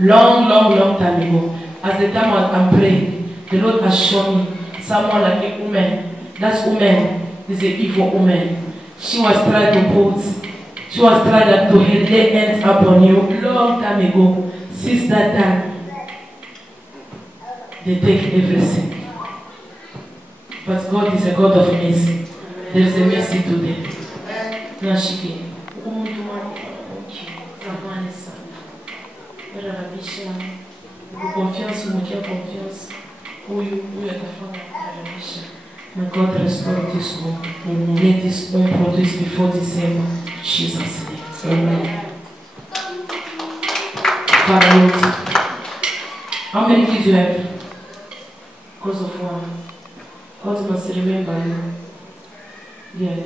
long time ago. As the time I'm praying, the Lord has shown me someone like a woman. That woman is an evil woman. She was trying to lay hands upon you long time ago. Since that time, they take everything. But God is a God of mercy. There is a mercy today. Nashiki. Confiance, confiance. May God restore this home. Let this home produce before December. Jesus' name. Amen. Father, Lord, how many kids you have? Because of one. God must remember you. Yeah.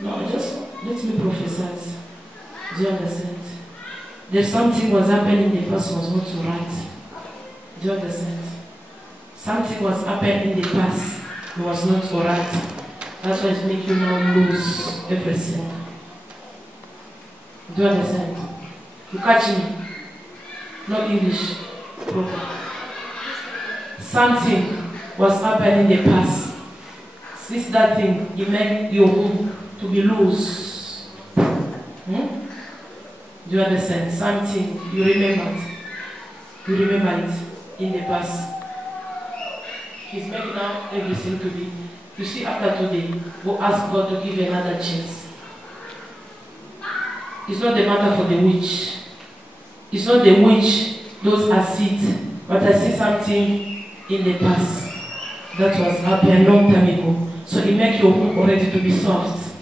No, just let me prophesy. Do you understand? There's something was happening, the past was not right. Do you understand? Something was happening in the past, it was not alright. That's why it makes you now lose everything. Do you understand? You catch me? Not English. Proper. Something was happening in the past. Since that thing, you make your home to be loose. Do you understand? Something you remember it. You remember it in the past. He's making now everything to be. You see, after today, we'll ask God to give you another chance. It's not the matter for the witch. It's not the witch, those are seeds. But I see something in the past that was happening a long time ago. So it makes your womb already to be soft.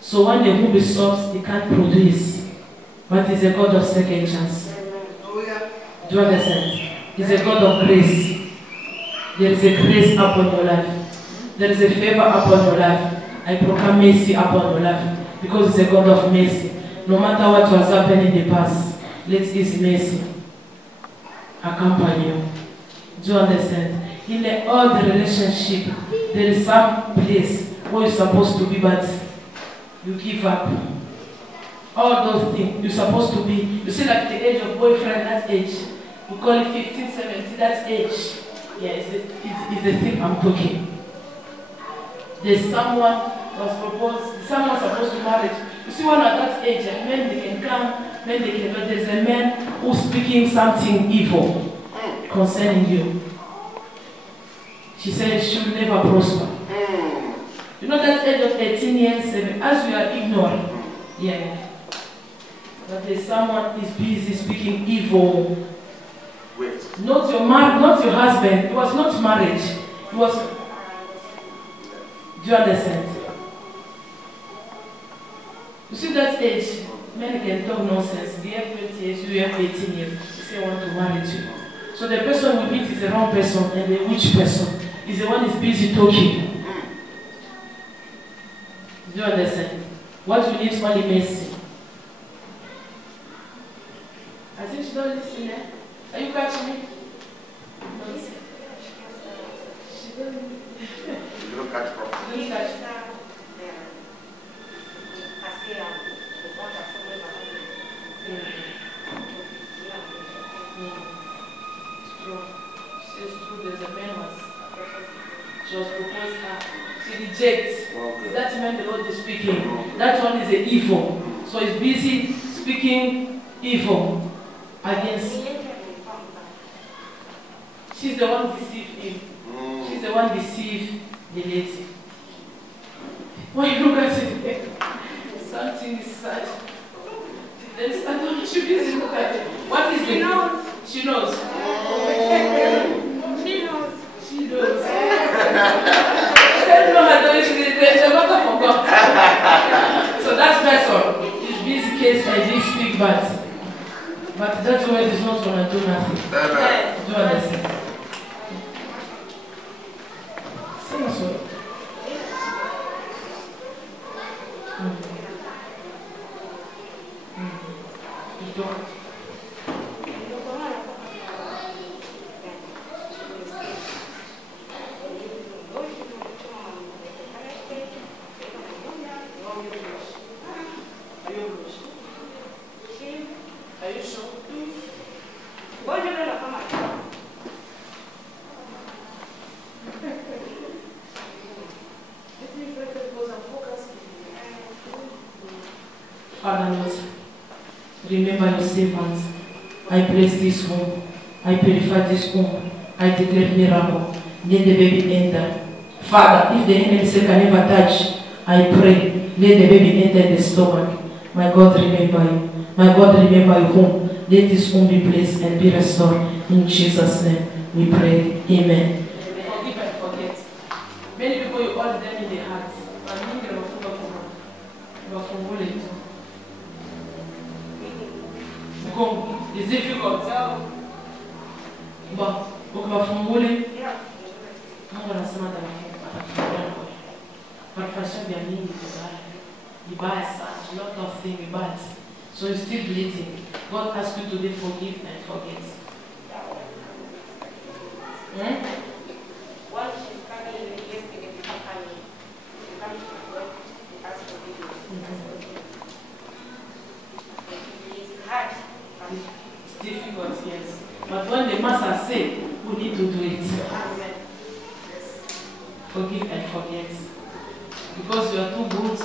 So when the womb is soft, it can't produce. But it's a God of second chance. Do you understand? It's a God of grace. There is a grace upon your life. There is a favor upon your life. I proclaim mercy upon your life. Because it's a God of mercy. No matter what was happening in the past, let His mercy accompany you. Do you understand? In all the relationship, there is some place where you're supposed to be, but you give up. All those things you're supposed to be. You see, like the age of boyfriend, that age. We call it 15, 17, that age. Yeah, it's the thing I'm talking. There's someone was proposed, someone supposed to marry. You see, one at that age, men they can come, men they can, but there's a man who's speaking something evil concerning you. She said she will never prosper. You know that age of 18 years, 7, as we are ignorant. Yeah. But there's someone is busy speaking evil. Wait. Not your husband. It was not marriage. It was. Do you understand? You see that age, men can talk nonsense. They have 20 years, you have 18 years. They say I want to marry you. So the person we meet is the wrong person, and the witch person is the one who is busy talking. Do you understand? What we need is only mercy. I think she don't listen, eh? Are you catching me? No. She don't. You don't catch properly. You don't catch. It's true. There's a man she was proposed her. She rejects. Okay. That man the Lord is speaking. That one is the evil. So he's busy speaking evil against. She's the one deceived him. She's the one deceived the lady. When you look at it, something is sad. There's, I don't know, she busy look at it. What is the knows? She knows. She knows. She knows. So that's person. His busy case I didn't speak, but that word is not going to do nothing. Do you understand? Sing us what? You don't. Are you sure? Father Lord, remember your servants. I bless this home. I purify this home. I declare miracle. Let the baby enter. Father, if the enemy say can never touch, I pray, let the baby enter in the stomach. My God, remember you. My God, remember your home. Let this home be blessed and be restored. In Jesus' name, we pray. Amen. Forgive and forget. Many people, you hold them in the heart. But me, they will forget from it's difficult. But from Wooly, I'm going to say that but for some, you need to buy. You buy a lot of things, you buy it. So you're still bleeding. God asks you to forgive and forget. Once she's coming in yesterday, you come to work, you ask for forgiveness. It's hard. It's difficult, yes. But when the master says, we need to do it. Amen. Forgive and forget. Because you are too good.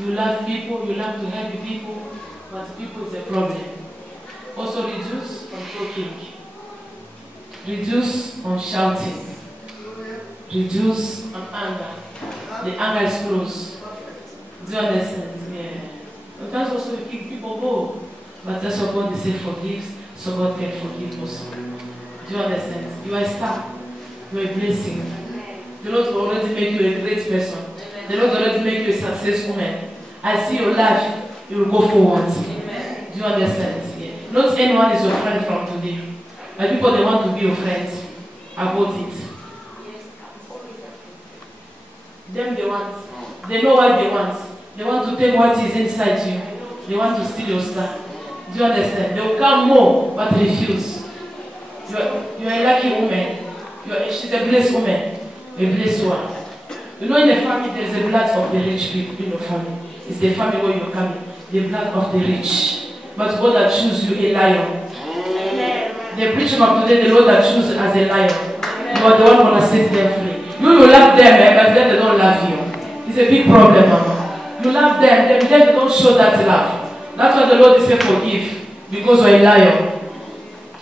You love people, you love to help people, but people is a problem. Also reduce on talking. Reduce on shouting. Reduce on anger. The anger is close. Do you understand? Yeah. Sometimes also you kick people go. But that's what God is saying, forgives, so God can forgive also. Do you understand? You are a star. You are a blessing. The Lord will already make you a great person. The Lord will already make you a successful man. I see your life, you will go forward. Amen. Do you understand? Yeah. Not anyone is your friend from today. But people, they want to be your friends. About it. Them they want. They know what they want. They want to take what is inside you. They want to steal your star. Do you understand? They will come more, but refuse. You are a lucky woman. She's a blessed woman. A blessed one. You know, in the family, there's the blood of the rich people in your family. It's the family where you're coming. The blood of the rich. But God that choose you a lion. The preaching of today, the Lord that choose you as a lion. You are the one who want to set them free. You love them, but then they don't love you. It's a big problem, Mama. You love them, then they don't show that love. That's why the Lord is saying forgive. Because you're a lion.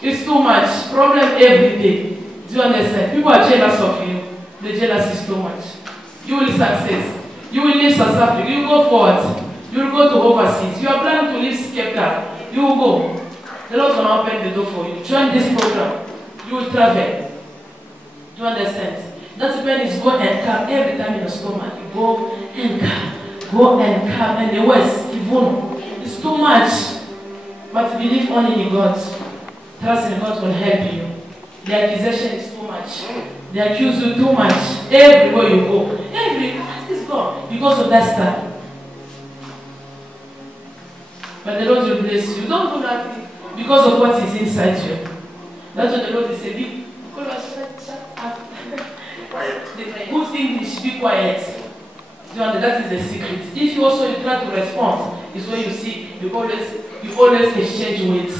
It's too much. Problem every day. Do you understand? People are jealous of you. The jealousy is too much. You will success. You will leave South Africa. You will go forward. You will go to overseas. You are planning to leave Cape Town. You will go. The Lord will open the door for you. Join this program. You will travel. Do you understand? That's when it's go and come every time in the stomach. You go and come. Go and come. And the West, it's too much. But believe only in God. Trust in God will help you. The accusation is too much. They accuse you too much. Everywhere you go. Everywhere is gone. Because of that stuff. But the Lord will bless you. Don't do nothing. Because of what is inside you. That's what the Lord is saying. Shut up. Good English, be quiet. That is the secret. If you also try to respond, it's when you see you always exchange words.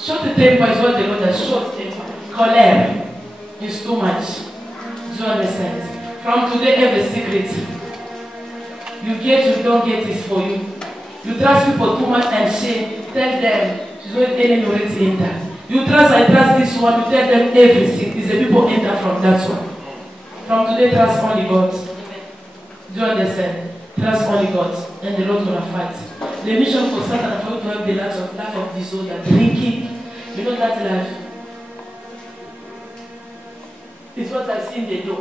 Short temper is what the Lord has. Short temper. Colère is too much. Do you understand? From today, every secret you get, you don't get is for you. You trust people too much and shame. Tell them when enemy already enter. You trust, I trust this one. You tell them everything. Is the people enter from that one. From today, trust only God. Do you understand? Trust only God. And the Lord will fight. The mission for Satan for you to have the life of disorder, drinking. You know that life. It's what I've seen they do.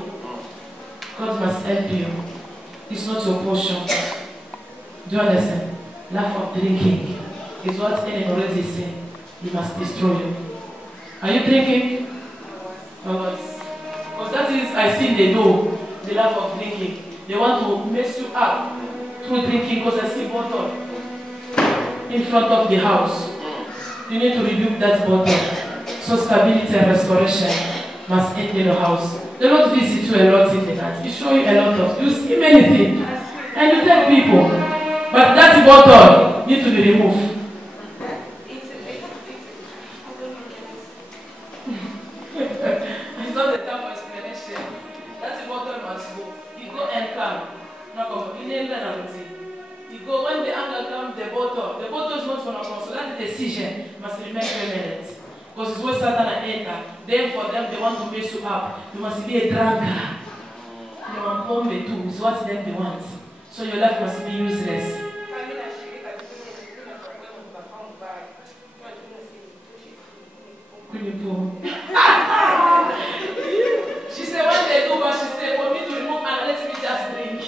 God must help you. It's not your portion. Do you understand? Life of drinking is what enemy already said. He must destroy you. Are you drinking? Because that is, I see they know the life of drinking. They want to mess you up through drinking because I see bottle in front of the house. You need to rebuke that bottle. So stability and restoration must enter your house. The Lord visits you a lot in the night. He shows you a lot of, you see many things. And you tell people, but that bottle needs to be removed. It's Because it's where Satan and enter. Then for them, they want to mess you up. You must be a drunkard. They want to me too. It's what them they want. So your life must be useless. She said, when they do what she said, for me to remove and let me just drink.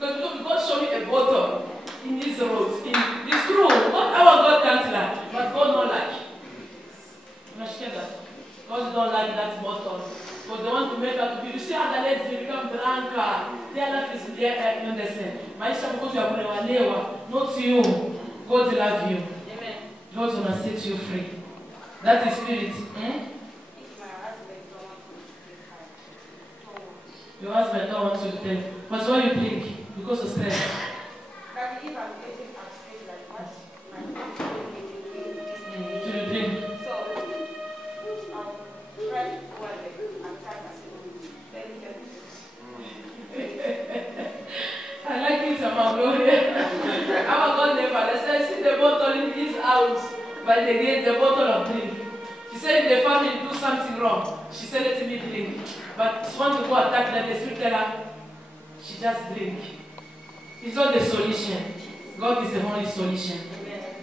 Because God showed me a bottle in this road. It's true. Not our God can't lie, but God don't like. God don't like that bottle. Because they want to make her to be. You see how the ladies they become drunkard. Their life is there, you understand. Maisha because you are going to lewa, not you. God love you. Amen. God will set you free. That is spirit. If my husband don't want to drink, Your husband don't want to drink. But why you drink? Because of stress. but if I'm getting upset like what, my husband is Do you drink? So, I'll try to go and try to say, let me just I like it, Mama Gloria. Our God never. They said, see the bottle in his house, but they gave the bottle of drink. She said, if the family do something wrong, she said, let me drink. But she wants to go attack them, the spirit tell her, she just drink. It's not the solution. God is the only solution.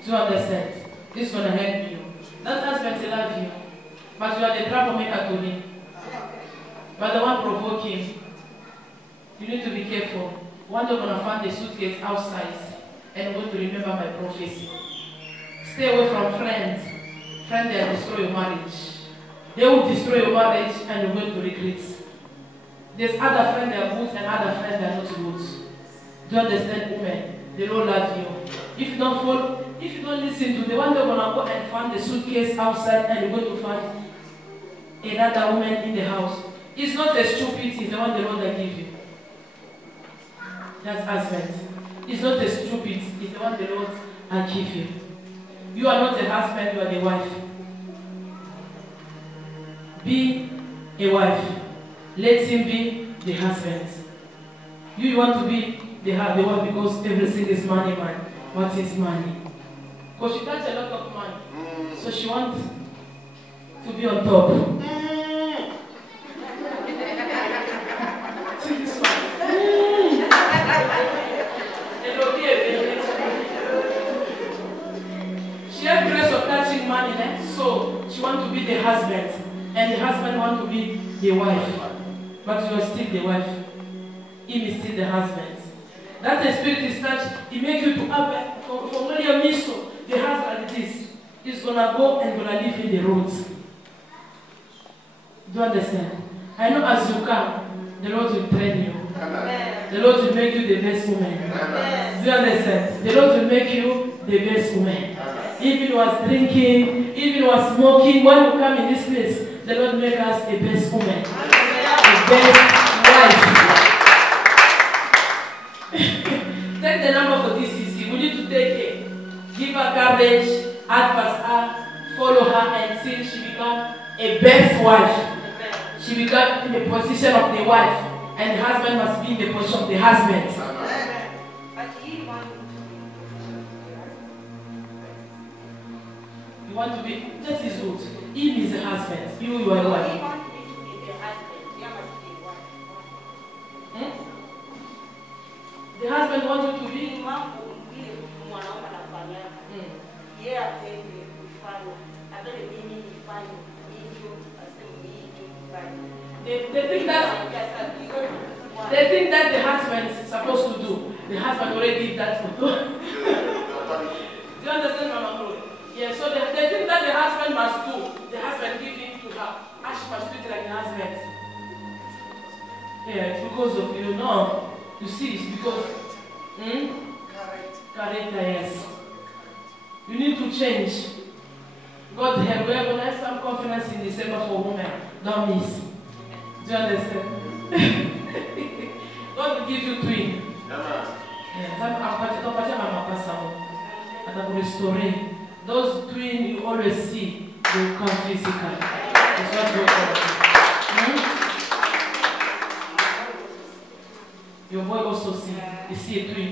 Do you understand? This is going to help you. That husband will love you. But you are the troublemaker to him. But the one provoking, you need to be careful. One day I'm going to find the suitcase outside and I'm going to remember my prophecy. Stay away from friends. Friends, they will destroy your marriage. They will destroy your marriage and you're going to regret. There's other friends that are good and other friends that are not good. Do you understand, women? They don't love you. If you don't listen to the one, they're going to go and find the suitcase outside and you're going to find another woman in the house. It's not a stupid, it's the one the Lord will give you. That's husband. It's not a stupid, it's the one the Lord will give you. You are not a husband, you are the wife. Be a wife. Let him be the husband. You want to be the wife because everything is money, man. What is money? Because she touch a lot of money. So she wants to be on top. See this one. She has grace of touching money, so she wants to be the husband. And the husband wants to be the wife. But you are still the wife. He is still the husband. That the spirit is touched. It makes you to have from where your mission. The husband is gonna go and gonna live in the roads. Do you understand? I know as you come, the Lord will train you. Amen. The Lord will make you the best woman. Amen. Do you understand? The Lord will make you the best woman. Even you was drinking, even you was smoking, when you come in this place, the Lord make us the best woman. The best wife. Take the number for DCC. We need to take it. Give her courage, advise her, follow her, and see she become a best wife. She become in the position of the wife, and the husband must be in the position of the husband. You want to be, that is good. Him is the husband, you are the wife. The husband wants you to be. They think that the husband is supposed to do. The husband already did that for you. Do you understand, Mama Glory? Yeah, so they think that the husband must do. The husband giving to her. And she must treat like the husband. Yeah, it's because of you. No. You see, it's because. Character, yes. You need to change. God help. We are going to have some conference in December for women. Don't miss. Do you understand? God will give you twin. Yes, I'm restore. Those twin you always see, they will come physical. It's what God does. Your boy also see. You see a twin.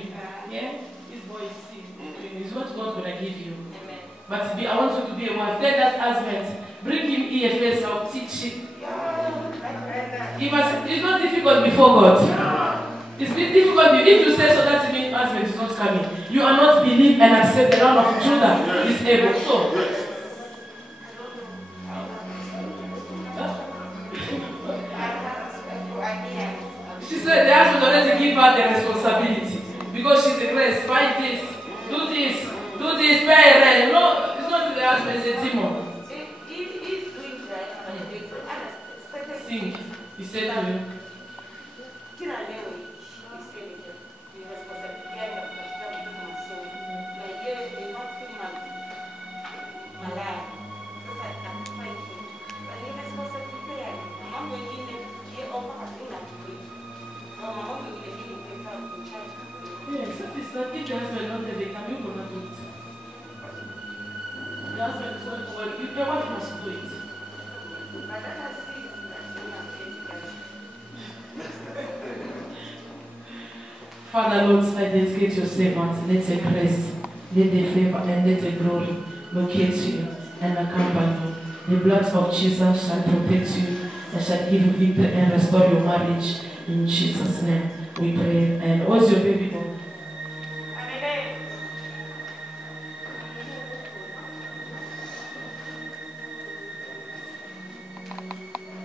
Yeah? This boy is see. It's what God's going to give you. But I want you to be a wife. Tell that that husband, bring him here first, I'll teach him. It's not difficult before God. It's been difficult. If you say so, that means husband is not coming. You are not believe and accept the Lion of Judah is able. So, she said the husband already give her the responsibility because she's a grace. Buy this, do this, pay rent. No, it's not the husband, it's a demon. He's doing that, Sing. He said to you. Yes, it's not if the husband not there, they can you cannot do it. The husband is not well, your wife must do it. Father, Lord, I dedicate your servants. Let the grace, let the favor, and let the glory locate you and accompany you. The blood of Jesus shall protect you and shall give you victory and restore your marriage. In Jesus' name we pray. And what's your baby boy?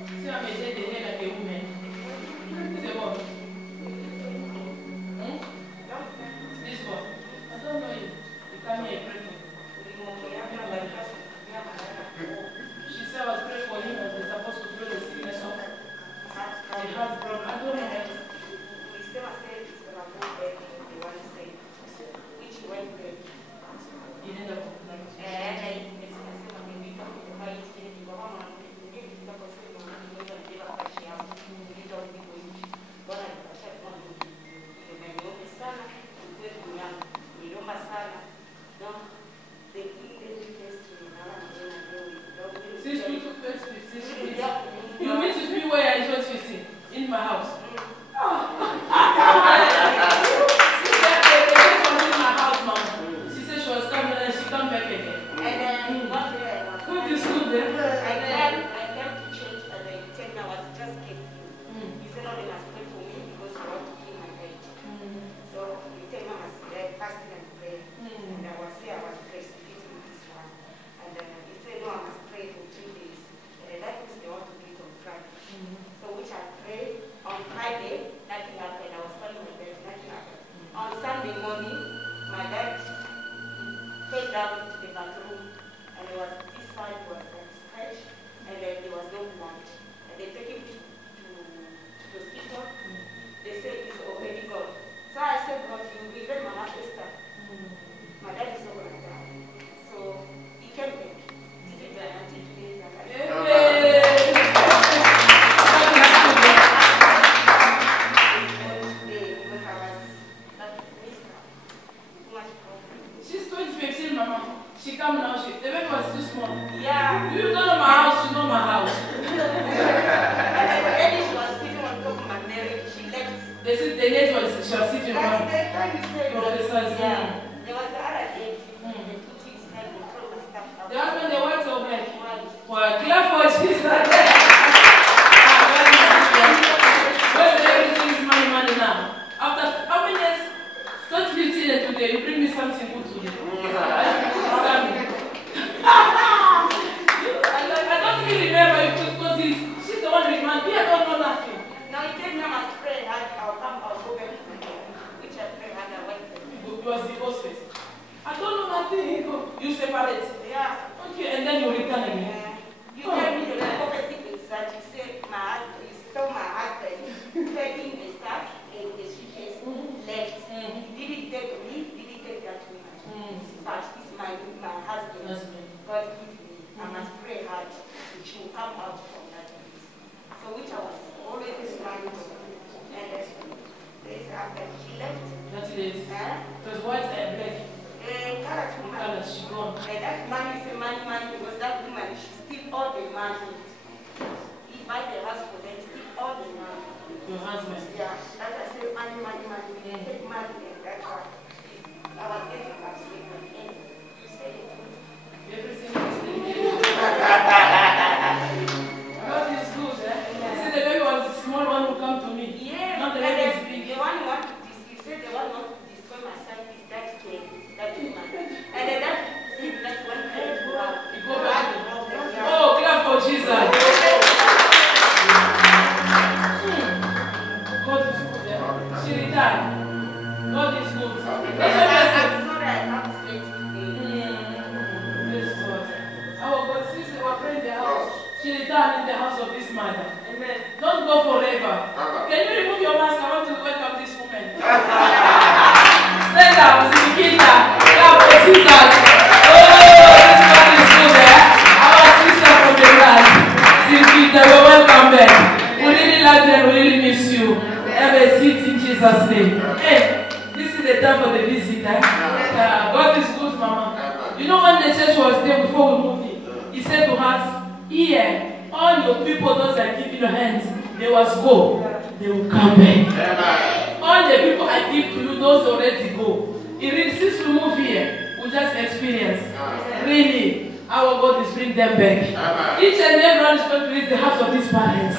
See, I'm a dead head like a woman. Who's your boy? This boy? I don't know you. You come here and pray for me. She said I was praying for him and they're supposed to pray the sickness of the heart problem. I don't know. You need a You mean to be where I just 15? In my house? She said she was coming and she come back again. Good is good then. I came to church and I said, I was just kidding. You said, no, they must pray for me because I want to keep my faith. So you tell me I must fasting and pray. And I was here, I was breastfeeding this one. And you said, no, I must pray for 3 days. And that means they want to do it on Friday. So which I prayed on Friday, nothing happened. I was calling my dad, nothing happened. On Sunday morning, my dad came down to the bathroom and it was this side was scratched and then there was no blood. And they take him to the hospital. They say it's already gone. So I said, God, you will get Mama Esther. My dad is not going to die. So he came back. He did that until 2 days after. She's 2015, Mama. She come now. The baby was too small. Yeah. You don't know my house, you know my house. And then she was sitting on top of my marriage. She left. They said the lady was she was sitting That's on. the time you said Professors, yeah. There was the other day. They put it inside the throw my stuff out. The husband, the white or black? White. Well, clap for Jesus. Well, everything is money, money now. After how many years? 2015 and today, you bring me something good today. I don't even remember you because she's the one with man. I don't know nothing. Now you tell me I must pray hard. I'll go back to my home. Which I pray hard. I went there. You was divorced first. I don't know nothing. You separate. Yeah. Okay, and then you return again. You tell me the prophecy is that you said you saw my husband taking the stuff and the suitcase left. He didn't take that to me. But it's my husband. God give me. I must pray hard. It will come out from that place. So which I was always smiling. And days after she left. That is. It was white and black. Color, she gone. And that money is a money because that woman, she steal all the money. He buy the house for them, steal all the money. Your husband? Yeah. That I say money. Take money and that's why I was getting upset. And you said it. Everything is down in the house of this mother. Amen. Don't go forever. Can you remove your mask? I want to welcome this woman. Stand up, Zimikita. God bless you, God. Oh, this man is good, eh? Our sister from the land. Zimikita, you're welcome back. We really love them, we really miss you. Have a seat in Jesus' name. Hey, this is the time for the visit, eh? God is good, Mama. You know when the church was there before we moved in, he said to us, here, all your people, those that give you your hands, they must go. They will come back. All the people I give to you, those already go. Since we move here, we just experience. Really, our God is bringing them back. Each and every one is going to reach the house of these parents.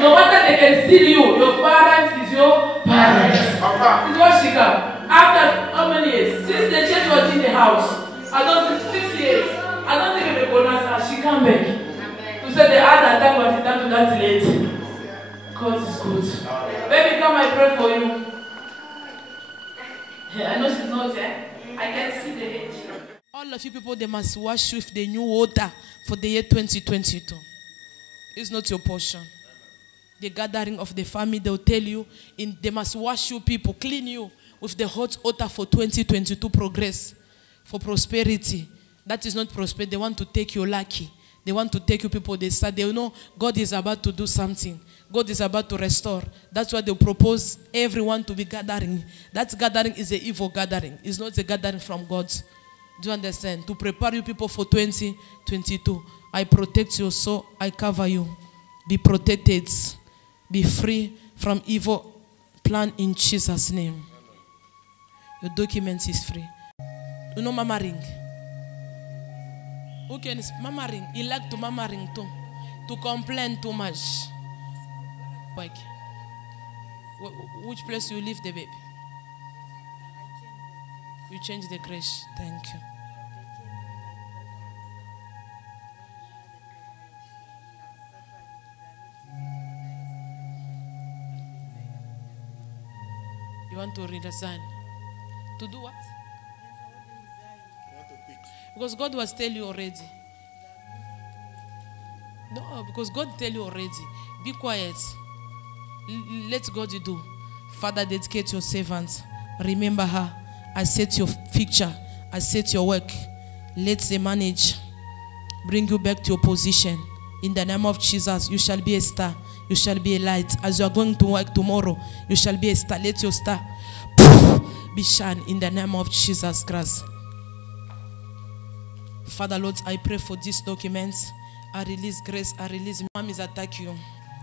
No matter they can steal you, your parents is your parents. It's what she got. After how many years? Since the church was in the house, I don't think 6 years. I don't think of a bonus. She come back. To say the other time was the time to that late. God is good. Baby, come, I pray for you. I know she's not there. I can see the age. All of you people, they must wash with the new water for the year 2022. It's not your portion. The gathering of the family, they'll tell you, they must wash you people, clean you with the hot water for 2022 progress, for prosperity. That is not prosperity. They want to take you lucky. They want to take you people. They know God is about to do something. God is about to restore. That's why they propose everyone to be gathering. That gathering is an evil gathering. It's not a gathering from God. Do you understand? To prepare you people for 2022. I protect you, so I cover you. Be protected. Be free from evil plan in Jesus' name. Your document is free. You know Mama Ring? Who can Mama Ring? He like to Mama Ring too. To complain too much. Like, which place you leave the baby? You change the creche. Thank you. You want to redesign? To do what? Because God was telling you already. No, because God tell you already. Be quiet. Let God do. Father, dedicate your servants. Remember her. I set your picture. I set your work. Let the manage. Bring you back to your position. In the name of Jesus, you shall be a star. You shall be a light. As you are going to work tomorrow, you shall be a star. Let your star be shine in the name of Jesus Christ. Father, Lord, I pray for these documents. I release grace. I release. Mom is attacking you.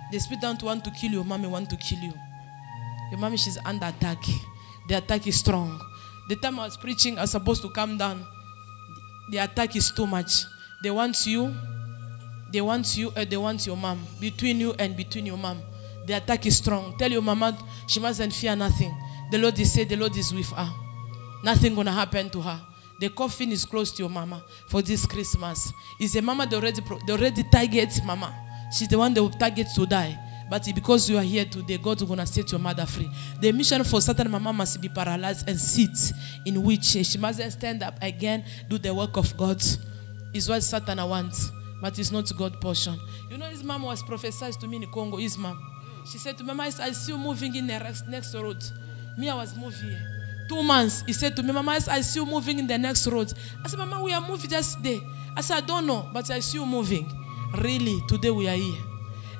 The spirit don't want to kill you. Mommy want to kill you. Your mommy, she's under attack. The attack is strong. The time I was preaching, I was supposed to calm down. The attack is too much. They want you. They want you and they want your mom. Between you and between your mom. The attack is strong. Tell your mama she mustn't fear nothing. The Lord is said the Lord is with her. Nothing gonna happen to her. The coffin is close to your mama for this Christmas. It's a mama they already target mama. She's the one that will target to die. But because you are here today, God is going to set your mother free. The mission for certain mama must be paralyzed and sit in wheelchair. She mustn't stand up again, do the work of God. It's what Satan wants, but it's not God's portion. You know, his mom was prophesied to me in Congo, his mom. She said to me, Mama, I see you moving in the next road. Me, I was moving here. 2 months, he said to me, Mama, I see you moving in the next road. I said, Mama, we are moving just there. I said, I don't know, but I see you moving. Really, today we are here.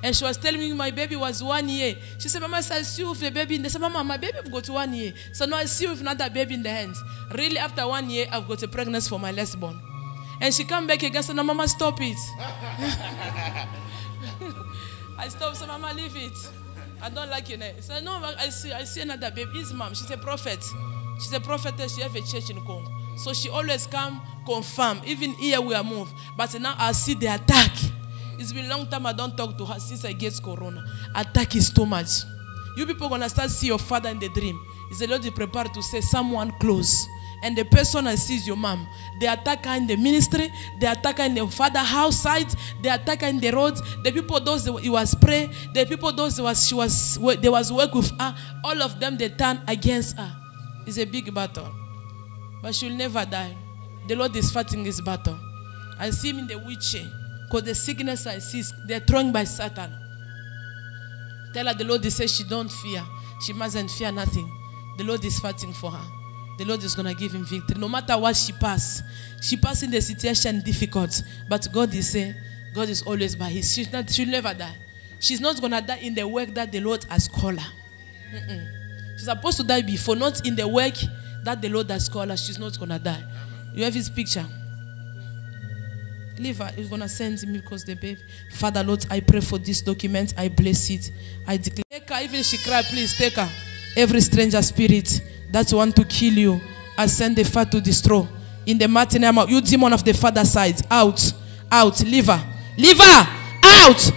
And she was telling me my baby was 1 year. She said, Mama, I see you with the baby in the... I said, Mama, my baby got to 1 year. So now I see you with another baby in the hands. Really, after 1 year, I've got a pregnancy for my last born. And she come back again and said, no, Mama, stop it. I stopped, so Mama, leave it. I don't like your name. She said, no, I see another baby. His mom, she's a prophet. She's a prophetess. She has a church in Congo. So she always come confirm. Even here we are moved. But now I see the attack. It's been a long time I don't talk to her since I get corona. Attack is too much. You people going to start see your father in the dream. It's the Lord is prepared to say someone close. And the person that sees your mom. The attacker in the ministry. The attacker in the father house side. The attacker in the road. The people those he was pray. The people those they was work with her. All of them they turn against her. It's a big battle. But she'll never die. The Lord is fighting this battle. I see him in the wheelchair. Because the sickness I see, they're thrown by Satan. Tell her the Lord is saying she don't fear. She mustn't fear nothing. The Lord is fighting for her. The Lord is going to give him victory. No matter what she passes in the situation difficult. But God is saying, God is always by his. She'll never die. She's not going to die in the work that the Lord has called her. She's supposed to die before, not in the work that the Lord has called her. She's not going to die. You have his picture. Leave her. He's going to send me because the baby. Father, Lord, I pray for this document. I bless it. I declare. Take her. Even if she cry, please take her. Every stranger spirit that want to kill you, I send the fire to destroy. In the mighty name of you, demon of the father side, out, out, leave her, out,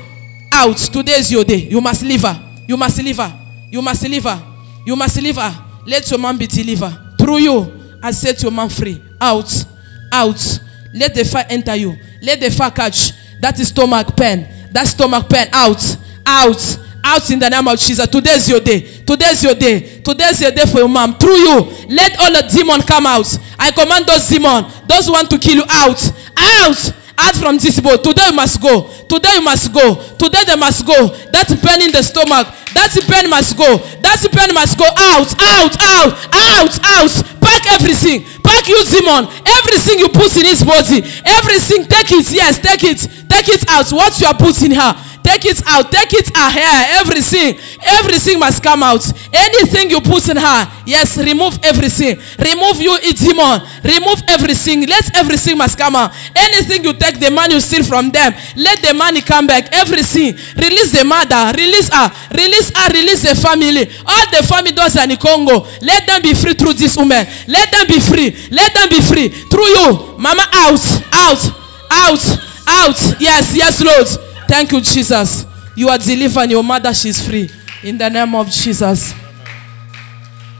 out. Today is your day. You must leave her. You must leave her. You must leave her. You must leave her. Let your man be delivered. Through you, I set your man free. Out, out. Let the fire enter you. Let the fire catch. That is stomach pain. That stomach pain. Out, out. Out in the name of Jesus. Today is your day. Today is your day. Today is your day for your mom. Through you, let all the demons come out. I command those demons, those who want to kill you, out. Out. Out from this boat. Today you must go. Today you must go. Today they must go. That pain in the stomach. That pain must go. That pain must go. Out. Out. Out. Out. Out. Pack everything. Pack you demon. Everything you put in his body. Everything. Take it. Yes, take it. Take it out. What you are putting here. Take it out. Take it out here. Everything. Everything must come out. Anything you put in her. Yes, remove everything. Remove you, demon. Remove everything. Let everything must come out. Anything you take, the money you steal from them. Let the money come back. Everything. Release the mother. Release her. Release her. Release the family. All the family does in Congo. Let them be free through this woman. Let them be free. Let them be free. Through you. Mama, out. Out. Out. Out. Yes. Yes, Lord. Thank you, Jesus. You are delivered. Your mother, she's free. In the name of Jesus.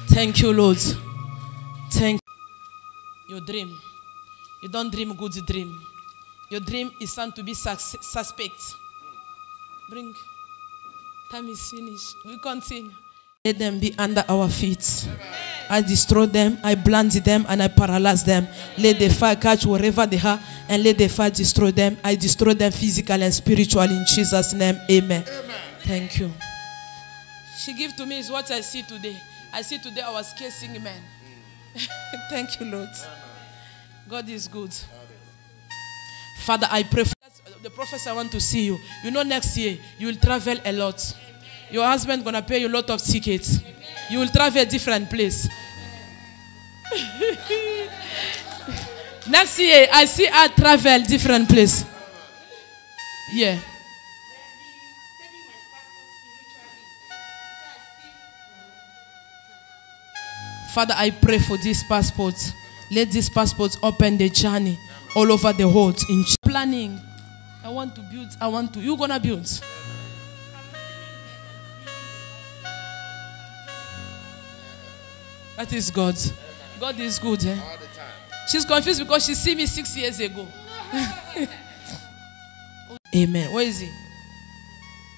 Thank you, Lord. Thank you. Your dream. You don't dream a good dream. Your dream is time to be suspect. Bring. Time is finished. We continue. Let them be under our feet. I destroy them, I blind them, and I paralyze them. Let the fire catch wherever they are, and let the fire destroy them. I destroy them physically and spiritually in Jesus' name. Amen. Thank you. She gave to me is what I see today. I see today I was kissing men. Thank you, Lord. God is good. Father, I pray for the prophets. I want to see you. You know, next year you will travel a lot. Your husband gonna pay you a lot of tickets. You will travel a different place. Next year, I see her travel different place. Yeah. Father, I pray for this passport. Let this passport open the journey all over the world. In planning, I want to build. You're gonna build. That is God. God is good. Eh? She's confused because she see me 6 years ago. Amen. Where is he?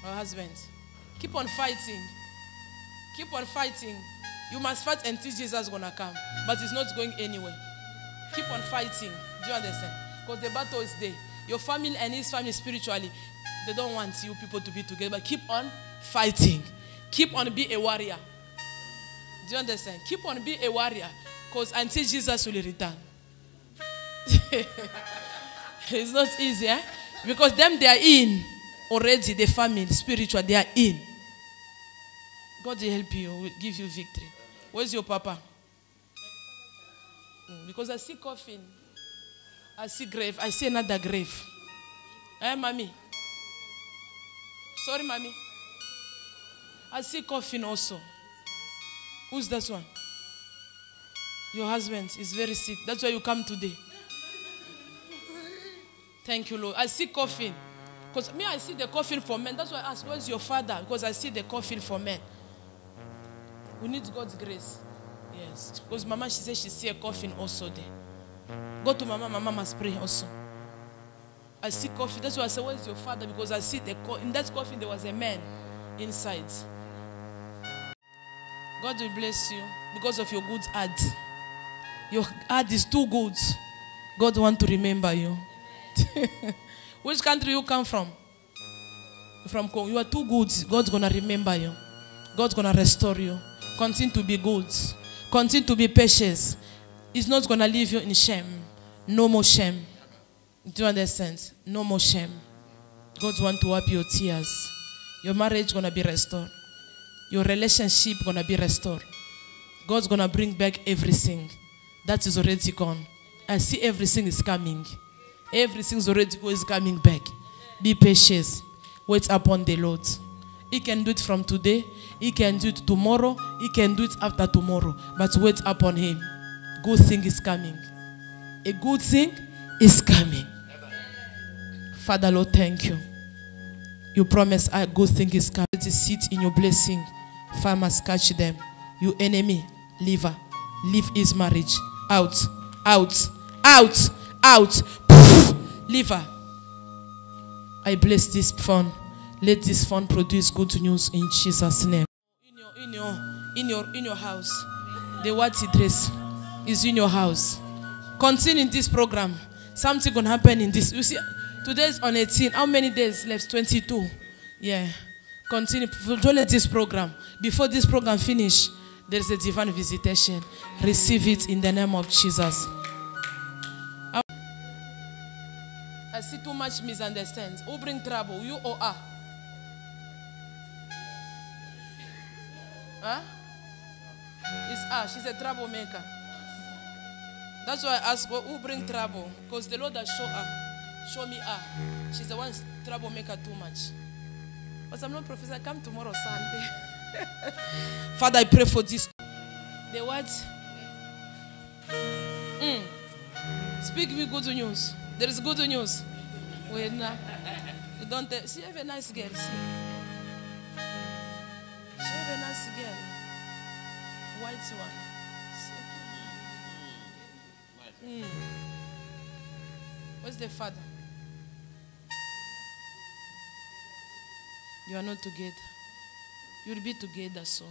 Her husband. Keep on fighting. Keep on fighting. You must fight until Jesus is going to come. But it's not going anywhere. Keep on fighting. Do you understand? Because the battle is there. Your family and his family spiritually, they don't want you people to be together. But keep on fighting. Keep on being a warrior. Do you understand? Keep on being a warrior. Because until Jesus will return. It's not easy, eh? Because them they are in already, the family, spiritual, they are in. God will help you, will give you victory. Where's your papa? Because I see coffin. I see grave. I see another grave. Eh, mommy? Sorry, mommy. I see coffin also. Who's that one? Your husband is very sick. That's why you come today. Thank you, Lord. I see coffin. Because me, I see the coffin for men. That's why I ask, where's your father? Because I see the coffin for men. We need God's grace. Yes. Because Mama, she said she see a coffin also there. Go to Mama. Mama must pray also. I see coffin. That's why I said, where's your father? Because I see in that coffin there was a man inside. God will bless you because of your good heart. Your heart is too good. God wants to remember you. Which country you come from? From Congo. You are too good. God's going to remember you. God's going to restore you. Continue to be good. Continue to be patient. He's not going to leave you in shame. No more shame. Do you understand? No more shame. God wants to wipe your tears. Your marriage is going to be restored. Your relationship is going to be restored. God's going to bring back everything that is already gone. I see everything is coming. Everything is already coming back. Be patient. Wait upon the Lord. He can do it from today. He can do it tomorrow. He can do it after tomorrow. But wait upon Him. Good thing is coming. A good thing is coming. Father, Lord, thank you. You promise a good thing is coming. Let it sit in your blessing. Farmers catch them. You enemy, leave her. Leave his marriage. Out, out, out, out. Leave her. I bless this phone. Let this phone produce good news in Jesus' name. In your house. The white dress is in your house. Continue in this program. Something gonna happen in this. You see, today is on 18. How many days left? 22. Yeah. Continue. Don't let this program. Before this program finish, there is a divine visitation. Receive it in the name of Jesus. I see too much misunderstanding. Who bring trouble? You or her? Huh? It's her. She's a troublemaker. That's why I ask who bring trouble. Because the Lord has show me her. She's the one troublemaker too much. But I'm not professor. I come tomorrow Sunday. Father, I pray for this. The what? Speak me good news. There is good news. Wait now. You don't tell. She have a nice girl. See. She have a nice girl. White one. See. Where's the father? You are not together. You'll be together soon.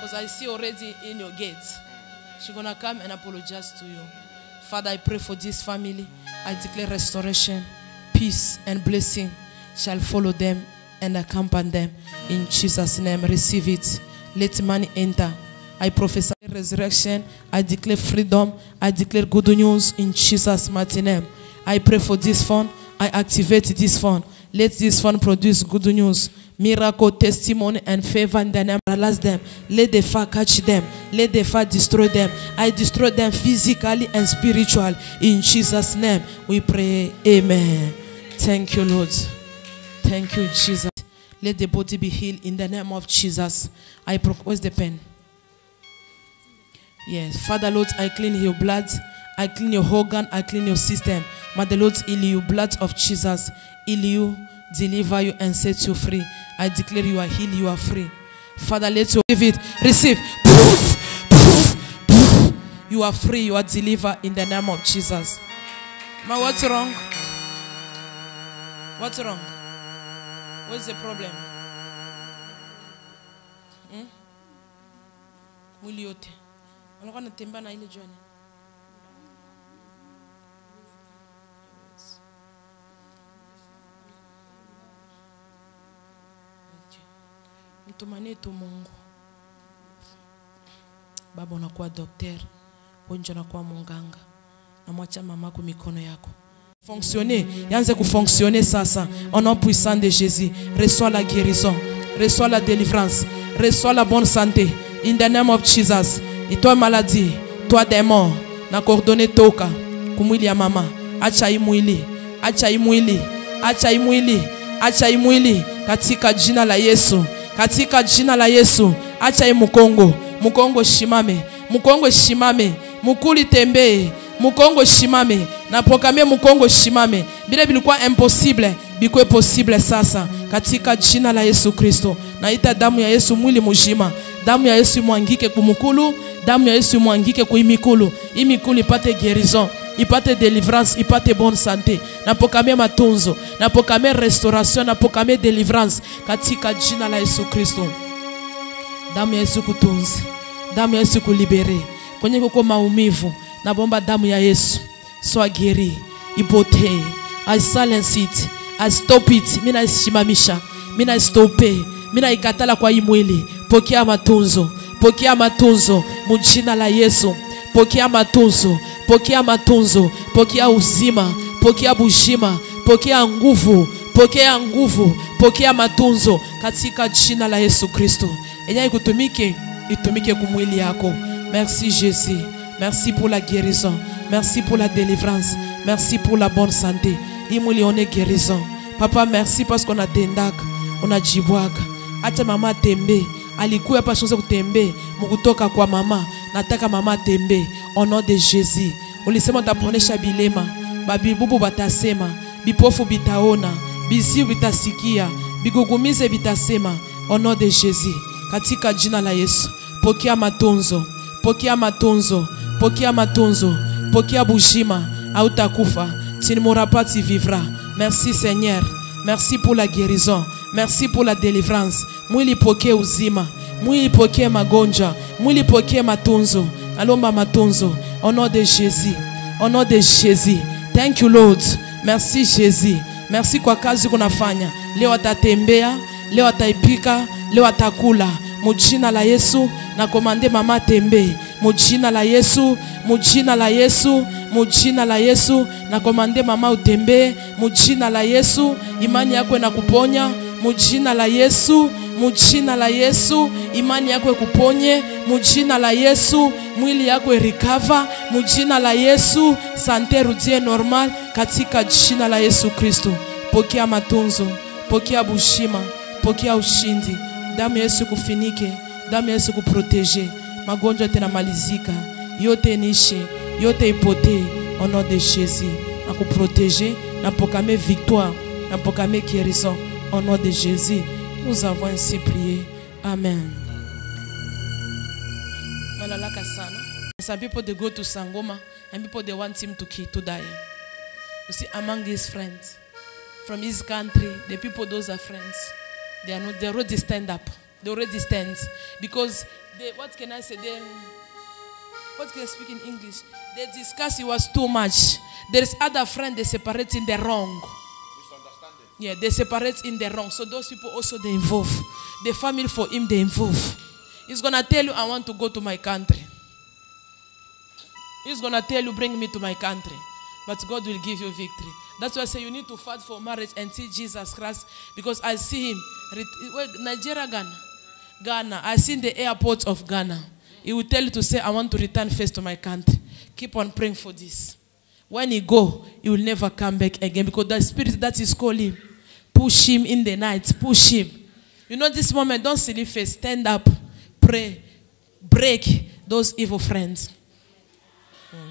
Because I see already in your gates. She's going to come and apologize to you. Father, I pray for this family. I declare restoration, peace, and blessing shall follow them and accompany them. In Jesus' name, receive it. Let money enter. I prophesy resurrection. I declare freedom. I declare good news in Jesus' mighty name. I pray for this phone. I activate this phone. Let this phone produce good news, miracle, testimony, and favor in the name. Paralyze them. Let the fire catch them. Let the fire destroy them. I destroy them physically and spiritually. In Jesus' name, we pray. Amen. Thank you, Lord. Thank you, Jesus. Let the body be healed in the name of Jesus. Where's the pen? Yes. Father, Lord, I clean your blood. I clean your organ. I clean your system. May the Lord heal you. Blood of Jesus heal you, deliver you, and set you free. I declare you are healed. You are free. Father, let you receive it. Receive. Poof, poof, poof. You are free. You are delivered in the name of Jesus. Ma, what's wrong? What's wrong? What's the problem? Mwili yote. Unakuwa natembea na ile jwani. Mtumanie tu Mungu. Baba, unakuwa daktari, wewe unakuwa munganga. Na mwacha mamako mikono yako. Fonctionner, yanze kufonctionner sasa. Au nom puissant de Jésus, reçois la guérison, reçois la délivrance, reçois la bonne santé. In the name of Jesus. Et toi maladie, toi démon, na coordonné toka kumwili ya mama. Acha imwili, acha imwili, acha imwili, acha imwili katika jina la Yesu. Katika jina la Yesu, acha imukongo, mukongo shimame, mukongo shimame, mukuli tembe, mukongo shimame, na proclamer mukongo shimame. Bile bilikuwa impossible, bikwe possible sasa. Katika jina la Yesu Kristo, naita damu ya Yesu mwili mujima, damu ya Yesu mwangike kumukulu, damu ya Yesu mwangike kuimikulu, imikulu ipate guérison, ipate délivrance, ipate bonne santé. Napokame matunzo, napokame restauration, napokame délivrance katika jina la Yesu Kristo. Damu ya Yesu kutunzi, damu ya Yesu kulibere. Kwenye kuko maumivu, nabomba damu ya Yesu. Sois guéri, ipote, I silence it. I stop it. Mina isimamisha. Mina istope. Mina ikatala kwa hii mwili. Pokea matunzo. Pokea matunzo. Mjina la Yesu. Pokea matunzo. Pokea matunzo. Pokea uzima. Pokea bushima. Pokea nguvu. Pokea nguvu. Pokea matunzo. Katika jina la Yesu Kristo. Enya ikutumike. Itumike kumwili yako. Merci Jésus. Merci pour la guérison. Merci pour la délivrance. Merci pour la bonne santé. Imwili on est guérison. Papa, merci parce qu'on a tendaka. On a jibwaka. Acha mama tembe. Alikuwa hapa chance kutembe. Mukutoka kwa mama. Nataka mama tembe. Au nom de Jésus. Ulisema utaponesha bilema. Babibubu batasema. Bipofu bitaona. Biziu bitasikia. Bigugumize bitasema. Au nom de Jésus. Katika jina la Yesu. Pokea matunzo. Pokea matunzo. Pokea matunzo. Pokea bujima. Hautakufa. Tu ne mourras pas, tu vivras. Merci Seigneur. Merci pour la guérison. Merci pour la délivrance. Mwili pokee uzima. Mwili pokee magonjwa. Mwili pokee matunzo. Alomba matunzo. Au nom de Jésus. Au nom de Jésus. Thank you Lord. Merci Jésus. Merci kwa kazi kunafanya. Leo atatembea. Leo ataipika. Leo atakula. Mujina la Yesu. Na komande mama tembe. Mujina la Yesu. Mujina la Yesu. Mujina la Yesu. Na komande mama utembe. Mujina la Yesu. Imani yako na kuponya. Mujina la Yesu. Mujina la Yesu. Imani yako kuponye. Mujina la Yesu. Mwili yako recover. Mujina la Yesu. Sante rudie normal. Katika jina la Yesu Kristo. Pokea matunzo. Pokea bushima. Pokea ushindi. Damu Yesu kufinike. Damu Yesu kuprotege. Magonjwa tena malizika. Yote nishe. Yote ipote. Au nom de Jésus. Na kuprotege. Na proclamer victoire. Na proclamer guérison. Au nom de Jésus. Nous avons ainsi prié. Amen. Malalaka sana. Some people they go to Sangoma and people they want him to die. You see, among his friends from his country, the people those are friends. They already stand up. They already stand because what can I say? What can I speak in English? They discuss it was too much. There is other friend they separate in the wrong. Yeah, they separate in the wrong. So those people also they involve. The family for him they involve. He's gonna tell you, I want to go to my country. He's gonna tell you, bring me to my country. But God will give you victory. That's why I say you need to fight for marriage and see Jesus Christ. Because I see him. Nigeria, Ghana. I see in the airport of Ghana. He will tell you to say, I want to return first to my country. Keep on praying for this. When he go, he will never come back again. Because the spirit that is calling him, push him in the night. Push him. You know this moment, don't silly face. Stand up. Pray. Break those evil friends.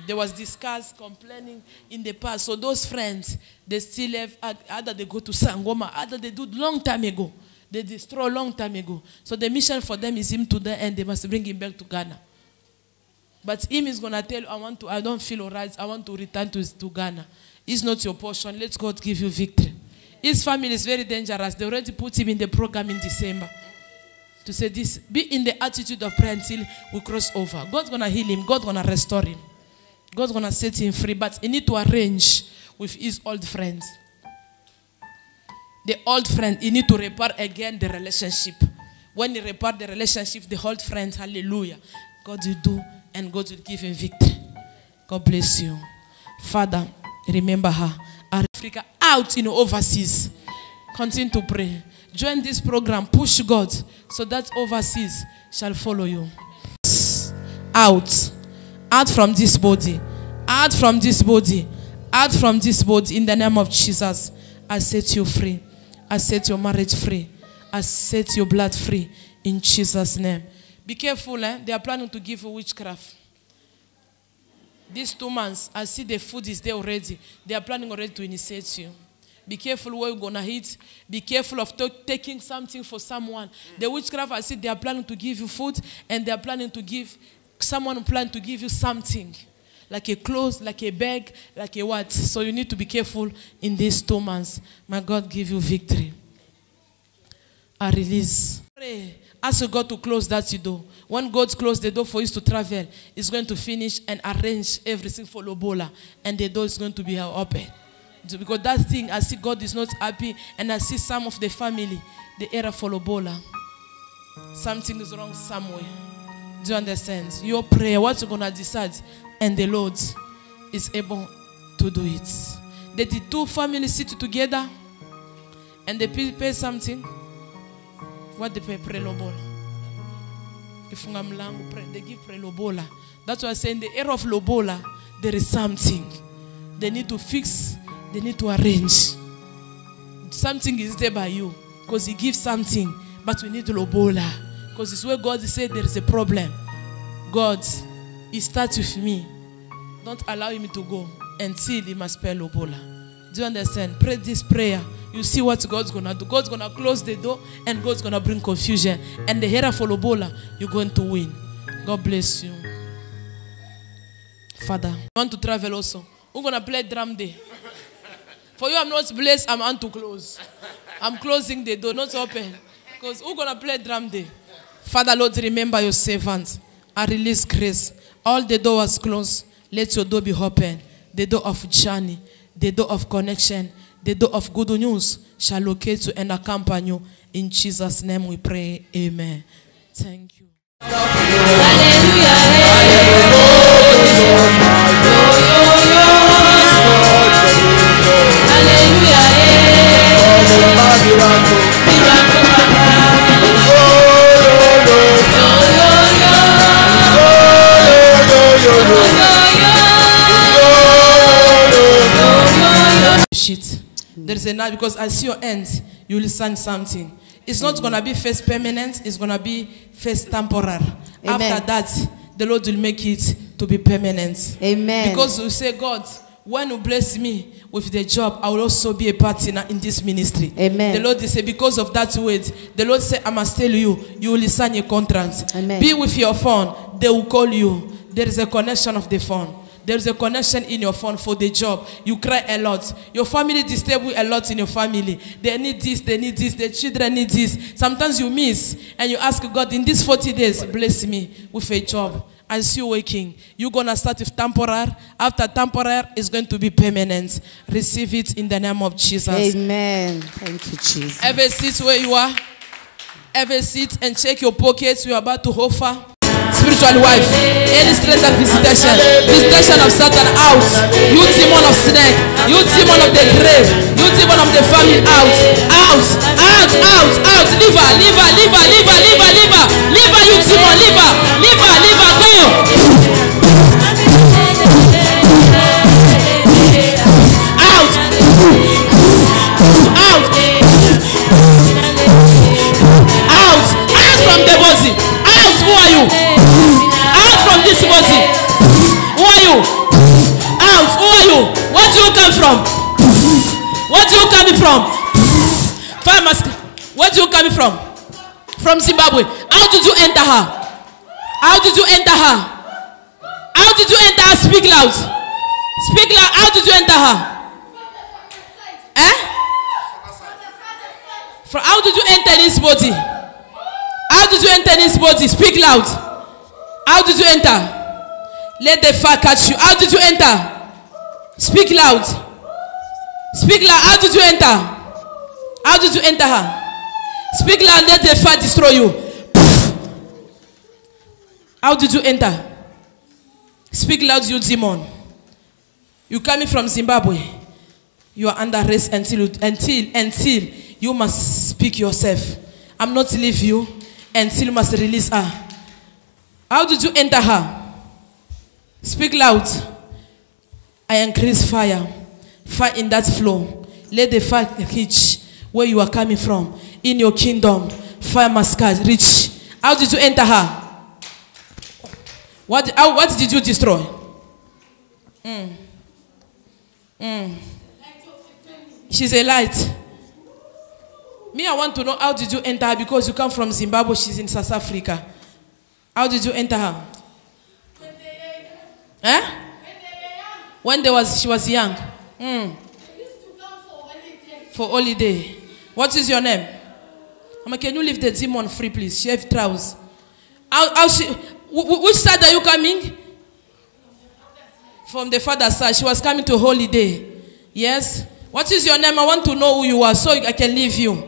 There was discussed, complaining in the past. So those friends, they still have, either they go to Sangoma, either they do long time ago. They destroy long time ago. So the mission for them is him to the end. They must bring him back to Ghana. But him is going to tell you, I don't feel all right. I want to return to Ghana. It's not your portion. Let God give you victory. His family is very dangerous. They already put him in the program in December. To say this, be in the attitude of prayer until we cross over. God's going to heal him. God's going to restore him. God's going to set him free. But he needs to arrange with his old friends. The old friend, he needs to repair again the relationship. When he repair the relationship, the old friends, hallelujah, God will do and God will give him victory. God bless you. Father, remember her. Africa out in overseas. Continue to pray. Join this program. Push God so that overseas shall follow you. Out. Out from this body. Out from this body. Out from this body. In the name of Jesus, I set you free. I set your marriage free. I set your blood free. In Jesus' name. Be careful, eh? They are planning to give you witchcraft. These 2 months, I see the food is there already. They are planning already to initiate you. Be careful where you're going to eat. Be careful of taking something for someone. The witchcraft, I see they are planning to give you food, and they are planning to give, someone plan to give you something. Like a clothes, like a bag, like a what. So you need to be careful in these 2 months. May God give you victory. I release. Pray. Ask God to close that door. When God closes the door for you to travel, He's going to finish and arrange everything for Lobola. And the door is going to be open. Because that thing, I see God is not happy, and I see some of the family, the era for Lobola. Something is wrong somewhere. Do you understand? Your prayer, what you're going to decide, and the Lord is able to do it. That the two families sit together, and they pay something. What they pay? Pray Lobola. If they give pray Lobola. That's why I say in the era of Lobola, there is something. They need to fix, they need to arrange. Something is there by you, because He gives something, but we need Lobola. Because it's where God said there is a problem. God, He starts with me. Don't allow Him to go until He must pay Lobola. Do you understand? Pray this prayer. You see what God's going to do. God's going to close the door, and God's going to bring confusion. And the era for Lobola, you're going to win. God bless you. Father, I want to travel also. We're going to play drum day. For you, I'm not blessed. I'm on to close. I'm closing the door, not open. Because we're going to play drum day. Father, Lord, remember your servant. I release grace. All the doors closed. Let your door be open. The door of journey, the door of connection, the door of good news shall locate you and accompany you. In Jesus' name we pray. Amen. Thank you. There's a night, because I see your ends, you will sign something. It's not going to be first permanent, it's going to be first temporary. Amen. After that, the Lord will make it to be permanent. Amen. Because you say, God, when you bless me with the job, I will also be a partner in this ministry. Amen. The Lord will say, because of that word, the Lord said, I must tell you, you will sign a contract. Amen. Be with your phone, they will call you. There is a connection of the phone. There's a connection in your phone for the job. You cry a lot. Your family disturb you a lot in your family. They need this, the children need this. Sometimes you miss and you ask God, in these 40 days, bless me with a job. And see you waking. You're going to start with temporary. After temporary, it's going to be permanent. Receive it in the name of Jesus. Amen. Thank you, Jesus. Have a seat where you are. Have a seat and check your pockets. You are about to offer. Spiritual wife, any strength of visitation of Satan out. You demon of snake, you demon of the grave, you demon of the family out. Leave her, you demon, leave her, go. Out from the body. Who are you? Out from this body. Who are you? Out. Who are you? Where do you come from? Where do you coming from? Where do you coming from? From Zimbabwe. How did you enter her? How did you enter her? How did you enter her? Speak loud. Speak loud. How did you enter her? How did you enter this body? How did you enter this body? Speak loud. How did you enter? Let the fire catch you. How did you enter? Speak loud. Speak loud. How did you enter? How did you enter her? Speak loud. Let the fire destroy you. How did you enter? Speak loud, you demon. You coming from Zimbabwe. You are under arrest until you must speak yourself. I'm not leave you until you must release her. How did you enter her? Speak loud. I increase fire. Fire in that flow. Let the fire reach where you are coming from. In your kingdom, fire must reach. How did you enter her? What did you destroy? She's a light. Me, I want to know, how did you enter her? Because you come from Zimbabwe, she's in South Africa. How did you enter her? When she was young. For holiday. What is your name? Can you leave the demon free, please? She have trousers. Which side are you coming? From the father's side. She was coming to holiday. Yes? What is your name? I want to know who you are so I can leave you.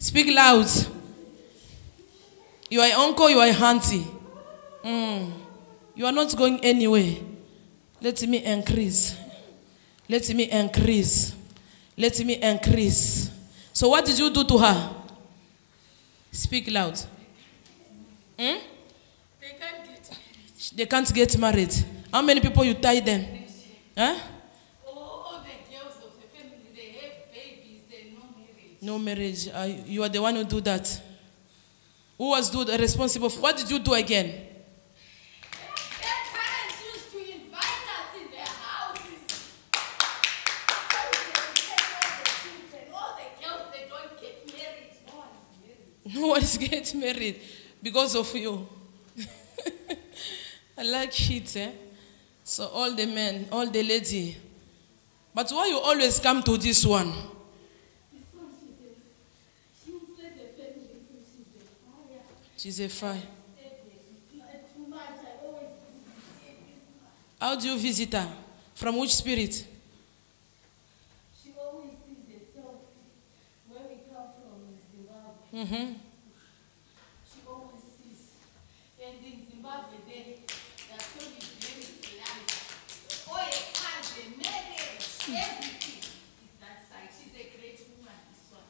Speak loud. You are uncle, you are auntie. You are not going anywhere. Let me increase. Let me increase. Let me increase. So what did you do to her? Speak loud. They can't get married. How many people you tie them? Huh? All the girls of the family, they have babies and no marriage. No marriage. You are the one who do that. Who was responsible for? What did you do again? Their parents used to invite us in their houses. All the girls, they don't get married. No one is getting married because of you. I like shit, eh? So all the men, all the lady. But why you always come to this one? She's a fire. How do you visit her? From which spirit? She always sees herself where we come from in Zimbabwe. She always sees. And in Zimbabwe, their story is very reality. Oh, a cousin, marriage, everything is that side. She's a great woman, this one.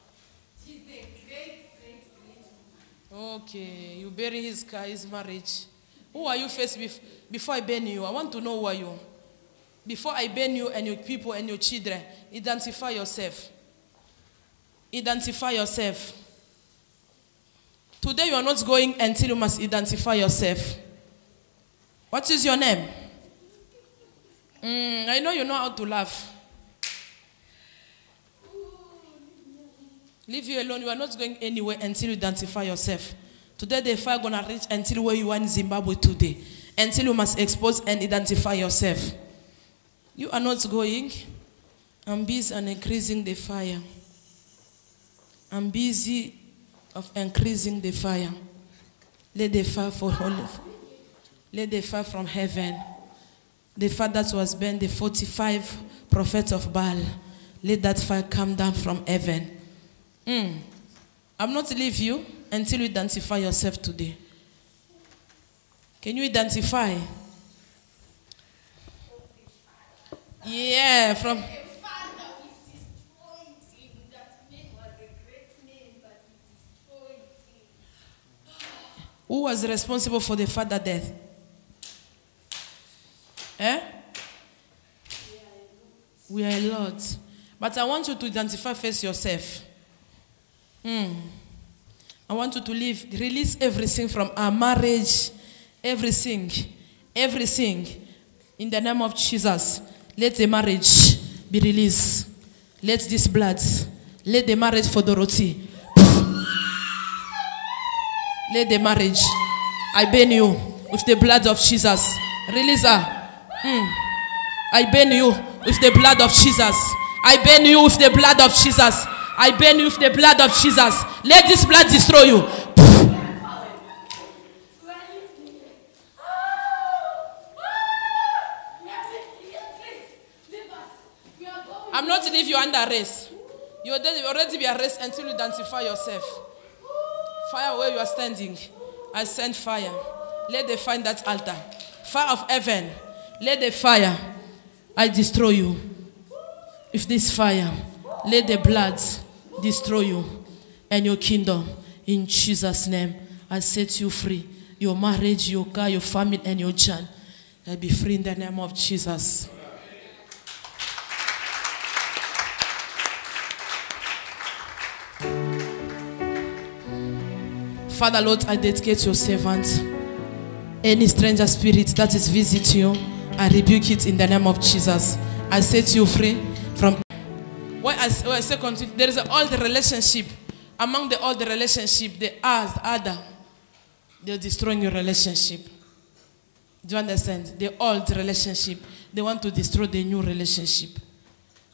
She's a great, great, great woman. Okay, you bury his marriage. Who are you first before I burn you? I want to know who are you. Before I burn you and your people and your children, identify yourself. Identify yourself. Today you are not going until you must identify yourself. What is your name? I know you know how to laugh. Leave you alone. You are not going anywhere until you identify yourself. Today the fire gonna reach until where you are in Zimbabwe today. Until you must expose and identify yourself. You are not going. I'm busy on increasing the fire. I'm busy of increasing the fire. Let the fire for holy. Let the fire from heaven. The fire that was burned, the 45 prophets of Baal. Let that fire come down from heaven. I'm not leave you until you identify yourself today. Can you identify? Yeah, from... Who was responsible for the father death? Eh? We are a lot. But I want you to identify first yourself. I want you to release everything from our marriage, everything, in the name of Jesus. Let the marriage be released. Let this blood, let the marriage for Dorothy. Let the marriage, I burn you with the blood of Jesus. Release her. I burn you with the blood of Jesus. I burn you with the blood of Jesus. I burn you with the blood of Jesus. Let this blood destroy you. I'm not leave you under arrest. You will already be arrested until you identify yourself. Fire where you are standing. I send fire. Let the fire that altar. Fire of heaven. Let the fire. I destroy you. If this fire, let the blood destroy you and your kingdom. In Jesus' name, I set you free. Your marriage, your car, your family, and your child. I'll be free in the name of Jesus. Father, Lord, I dedicate your servant. Any stranger spirit that is visiting you, I rebuke it in the name of Jesus. I set you free from... When I say continue, there is an old relationship. Among the old relationship, the other, they're destroying your relationship. Do you understand? The old relationship, they want to destroy the new relationship.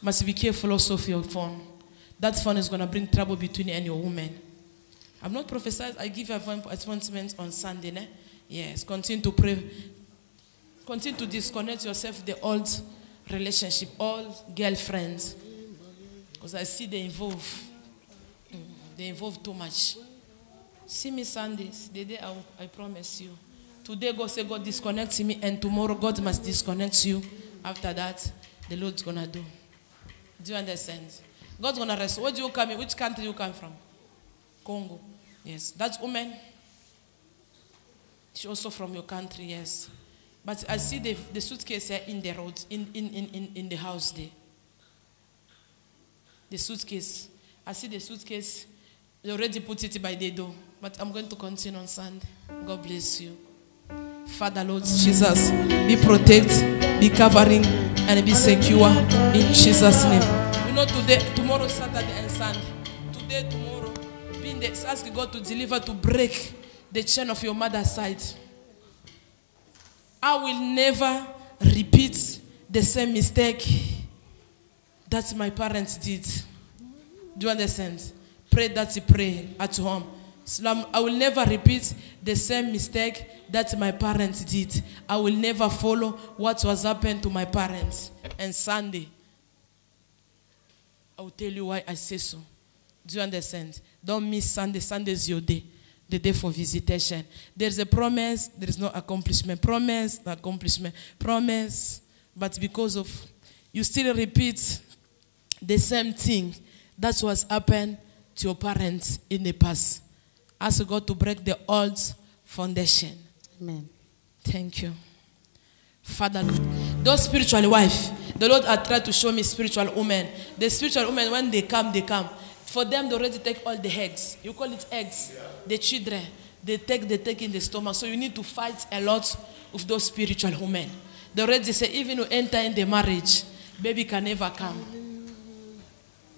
Must be careful also of your phone. That phone is going to bring trouble between you and your woman. I'm not prophesying. I give you appointment on Sunday. Yes, continue to pray. Continue to disconnect yourself with the old relationship, all girlfriends. Because I see they involve. They involve too much. See me Sundays, the day I promise you. Today God say God disconnects me, and tomorrow God must disconnect you. After that, the Lord's gonna do. Do you understand? God's gonna rest. Where do you come in? Which country you come from? Congo. Yes. That woman, she also from your country, yes. But I see the suitcase here in the road, in the house there. The suitcase. I see the suitcase. They already put it by the door. But I'm going to continue on Sunday. God bless you. Father, Lord Jesus, be protect, be covering, and be secure in Jesus' name. You know, today, tomorrow, Saturday and Sunday. Today, tomorrow, ask God to deliver, to break the chain of your mother's side. I will never repeat the same mistake that my parents did. Do you understand? Pray that you pray at home. I will never repeat the same mistake that my parents did. I will never follow what was happened to my parents. And Sunday, I will tell you why I say so. Do you understand? Don't miss Sunday. Sunday is your day. The day for visitation. There's a promise, there is no accomplishment. Promise, no accomplishment. Promise, but because of you still repeat the same thing that was happened to your parents in the past. Ask God to break the old foundation. Amen. Thank you. Father, those spiritual wife, the Lord had tried to show me spiritual women. The spiritual women, when they come. For them, they already take all the eggs. You call it eggs. Yeah. The children, they take in the stomach. So you need to fight a lot with those spiritual women. They already say, even you enter in the marriage, baby can never come.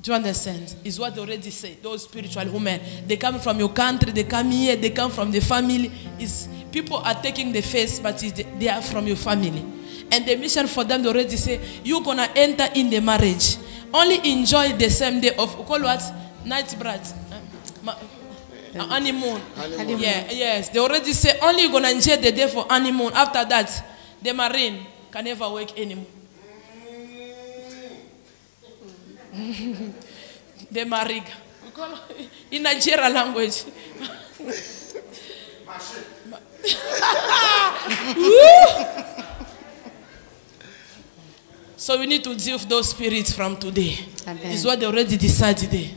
Do you understand? Is what they already say. Those spiritual women, they come from your country, they come here, they come from the family. People are taking the face, but they are from your family. And the mission for them, they already say, you're going to enter in the marriage. Only enjoy the same day of, call what? Night bride. Honeymoon. Yeah, yes. They already say, only you're going to enjoy the day for honeymoon. After that, the marine can never work anymore. The mariga. In Nigeria language. So we need to deal with those spirits from today. It's what they already decided there.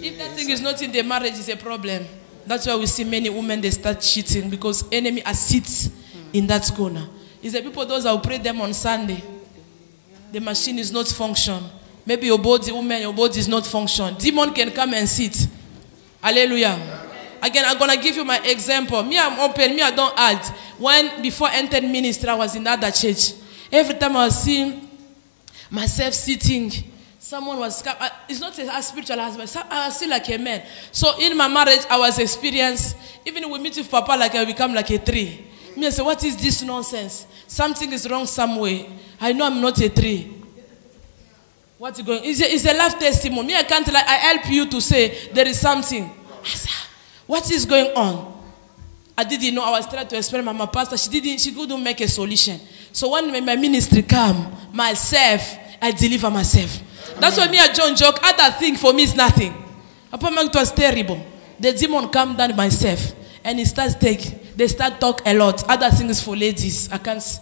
If that thing is not in the marriage, it's a problem. That's why we see many women, they start cheating because enemy sits in that corner. It's the people, those that will pray them on Sunday. The machine is not functioning. Maybe your body, woman, your body is not functioning. Demon can come and sit. Hallelujah. Again, I'm going to give you my example. Me, I'm open. Me, I don't add. Before entering ministry, I was in other church. Every time I was seeing myself sitting, someone was, it's not a spiritual husband. I was still like a man. So in my marriage, I was experienced. Even when we meet with Papa, like I become like a tree. Me, I say, what is this nonsense? Something is wrong somewhere. I know I'm not a tree. What's going on? It's a life testimony. Me, I can't like, I help you to say there is something. I said, what is going on? I didn't know. I was trying to explain to my pastor. She couldn't make a solution. So when my ministry come, myself, I deliver myself. Amen. That's why me and John joke. Other thing for me is nothing. Appointment was terrible. The demon come down myself. And he starts they start talk a lot. Other things for ladies. I can't.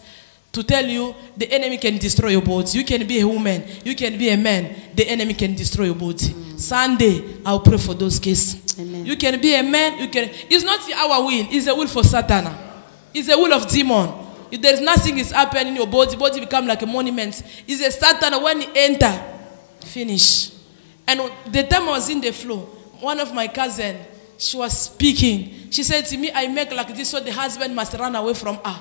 To tell you, the enemy can destroy your body. You can be a woman. You can be a man. The enemy can destroy your body. Sunday, I'll pray for those cases. Amen. You can be a man. It's not our will. It's a will for Satan. It's a will of demon. If there's nothing is happening in your body become like a monument. It's a Satan. When he enter, finish. And the time I was in the floor, one of my cousins, she was speaking. She said to me, I make like this so the husband must run away from her.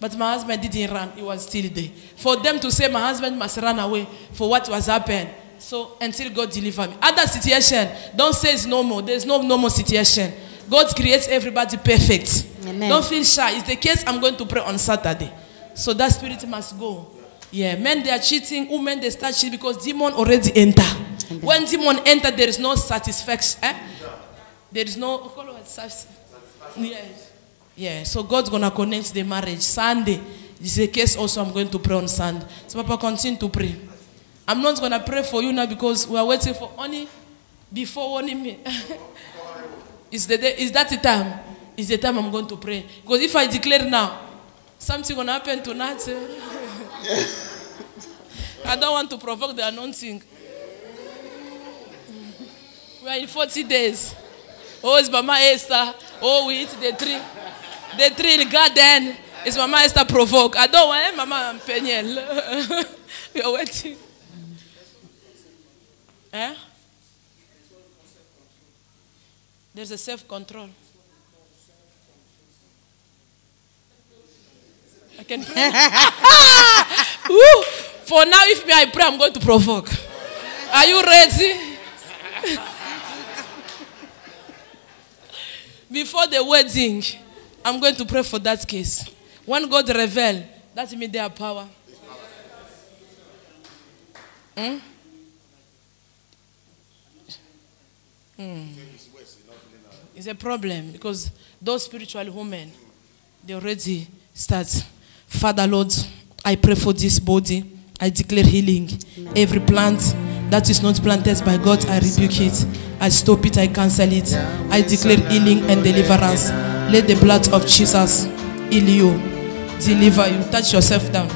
But my husband didn't run. He was still there. For them to say my husband must run away for what was happened. So until God deliver me. Other situation, don't say it's normal. There's no normal situation. God creates everybody perfect. Amen. Don't feel shy. It's the case I'm going to pray on Saturday. So that spirit must go. Yeah, men, they are cheating. Women, they start cheating because demon already enter. Amen. When demon enter, there is no satisfaction. There is no... Yes. Yeah, so God's going to connect the marriage. Sunday, It's a case also I'm going to pray on Sunday. So Papa, continue to pray. I'm not going to pray for you now because we are waiting for only before warning me. Is that the time? It's the time I'm going to pray. Because if I declare now, something going to happen tonight. I don't want to provoke the anointing. We are in 40 days. Oh, it's Mama Esther. Oh, we eat the tree. The tree in the garden. It's Mama Esther provoke. I don't want Mama Peniel. We are waiting. Eh? There's a self-control. I can pray. For now, if I pray, I'm going to provoke. Are you ready? Before the wedding, I'm going to pray for that case. When God reveals, that's immediate power. It's a problem because those spiritual women, they already start. Father, Lord, I pray for this body. I declare healing. Amen. Every plant that is not planted by God, I rebuke it. I stop it. I cancel it. I declare healing and deliverance. Let the blood of Jesus heal you, deliver you. Touch yourself down.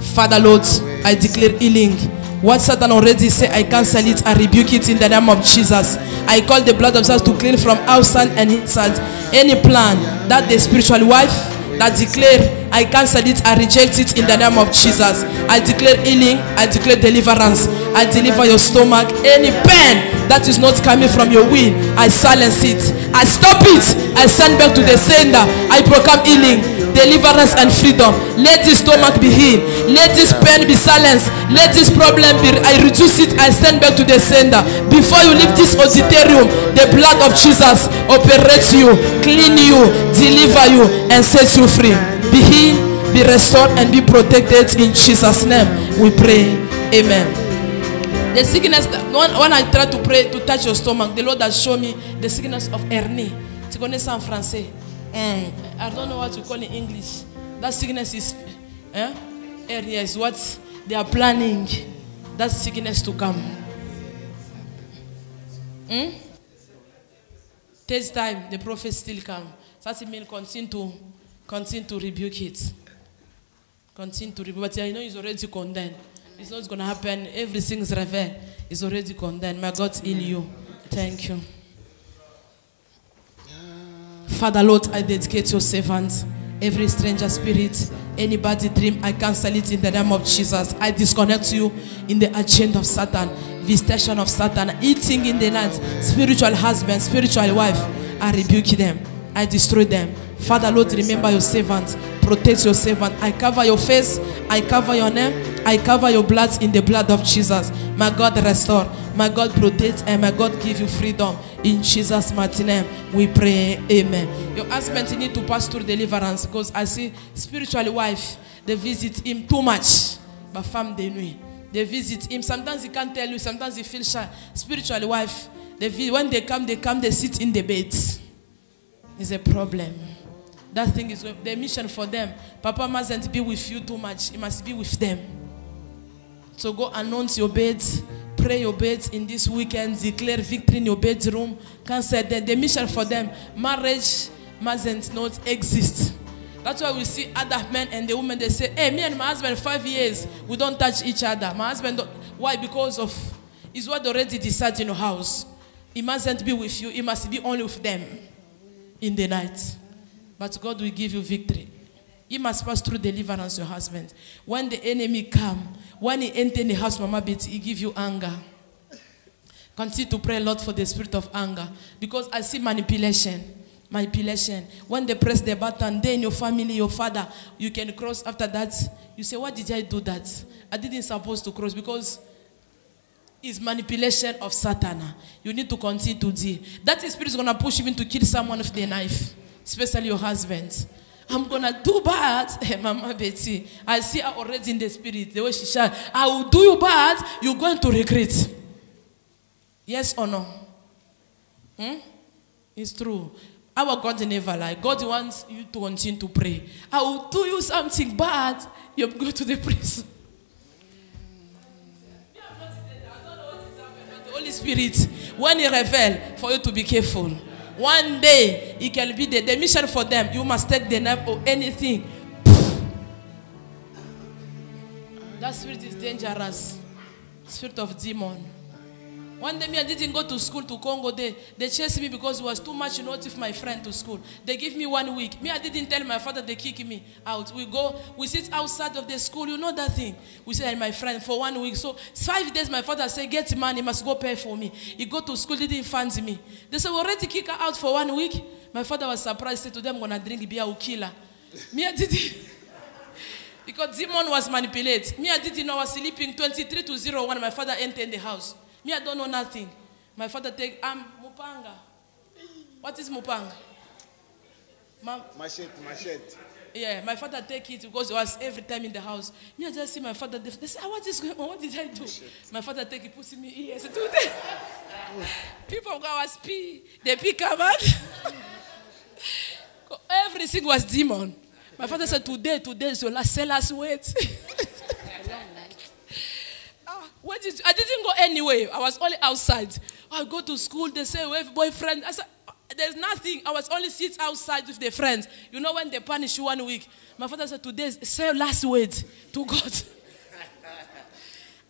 Father, Lord, I declare healing. What Satan already said, I cancel it. I rebuke it in the name of Jesus. I call the blood of Jesus to clean from outside and inside. Any plan that the spiritual wife that declare, I cancel it, I reject it in the name of Jesus. I declare healing, I declare deliverance. I deliver your stomach. Any pain that is not coming from your will, I silence it. I stop it. I send back to the sender. I proclaim healing, deliverance and freedom. Let this stomach be healed. Let this pain be silenced. Let this problem be, I reduce it. I send back to the sender. Before you leave this auditorium, the blood of Jesus operates you, clean you, deliver you, and sets you free. Be healed, be restored, and be protected in Jesus' name. We pray. Amen. The sickness, when I try to pray to touch your stomach, the Lord has shown me the sickness of hernie. Tu connais ça en français? I don't know what to call in English. That sickness is hernia is what they are planning. That sickness to come. Takes time, the prophet still come. That means continue to rebuke it. Continue to rebuke. But I know it's already condemned. It's not going to happen. Everything is revealed. It's already condemned. May God heal you. Thank you. Father, Lord, I dedicate your servants. Every stranger spirit, anybody dream, I cancel it in the name of Jesus. I disconnect you in the agenda of Satan, visitation of Satan, eating in the night, spiritual husband, spiritual wife. I rebuke them. I destroy them. Father, Lord, remember your servant. Protect your servant. I cover your face. I cover your name. I cover your blood in the blood of Jesus. My God, restore. My God, protect. And my God, give you freedom. In Jesus' mighty name, we pray. Amen. Your husband need to pass through deliverance because I see spiritual wife, they visit him too much. But femme de nuit, they visit him. Sometimes he can't tell you. Sometimes he feels shy. Spiritual wife, when they come, they sit in the bed. It's a problem. That thing is the mission for them. Papa mustn't be with you too much. He must be with them. So go announce your beds, pray your beds in this weekend, declare victory in your bedroom. Cancel the mission for them. Marriage mustn't not exist. That's why we see other men and the women, they say, hey, me and my husband 5 years, we don't touch each other. My husband, why? Because of, it's what already decided in your house. He mustn't be with you. He must be only with them in the night. But God will give you victory. You must pass through deliverance, your husband. When the enemy come, when he enter in the house, Mama Betty, he give you anger. Continue to pray a lot for the spirit of anger. Because I see manipulation. Manipulation. When they press the button, they in your family, your father, you can cross after that. You say, why did I do that? I didn't supposed to cross because it's manipulation of Satan. You need to continue to deal. That spirit is going to push you even to kill someone with the knife. Especially your husband. I'm going to do bad. Hey, Mama Betty, I see her already in the spirit. The way she shout, I will do you bad. You're going to regret. Yes or no? It's true. Our God never lie. God wants you to continue to pray. I will do you something bad, you go to the prison. The Holy Spirit, when He reveals, for you to be careful. One day, it can be the mission for them. You must take the knife or anything. That spirit is dangerous. Spirit of demon. One day, I didn't go to school to Congo. They chased me because it was too much noise with my friend to school. They give me 1 week. I didn't tell my father. They kick me out. We sit outside of the school. You know that thing. We say, my friend, for 1 week. So 5 days, my father said, get money. Must go pay for me. He go to school. Didn't fund me. They said, we already kick her out for 1 week. My father was surprised. Said to them, I'm going to drink beer or kill her. I didn't. Because demon was manipulated. I didn't know I was sleeping 23 to 01. My father entered the house. I don't know nothing. My father take, Mupanga. What is Mupanga? Machete. Yeah, my father take it because it was every time in the house. I just see my father. They say, what is going on? What did I do? My father take it, puts in me ears. People go was pee. They pick up out. Everything was demon. My father said, today is your last wait. I didn't go anywhere. I was only outside. I go to school. They say, we have boyfriend. I said, there's nothing. I was only sit outside with the friends. You know when they punish you 1 week. My father said, today is your last word to God.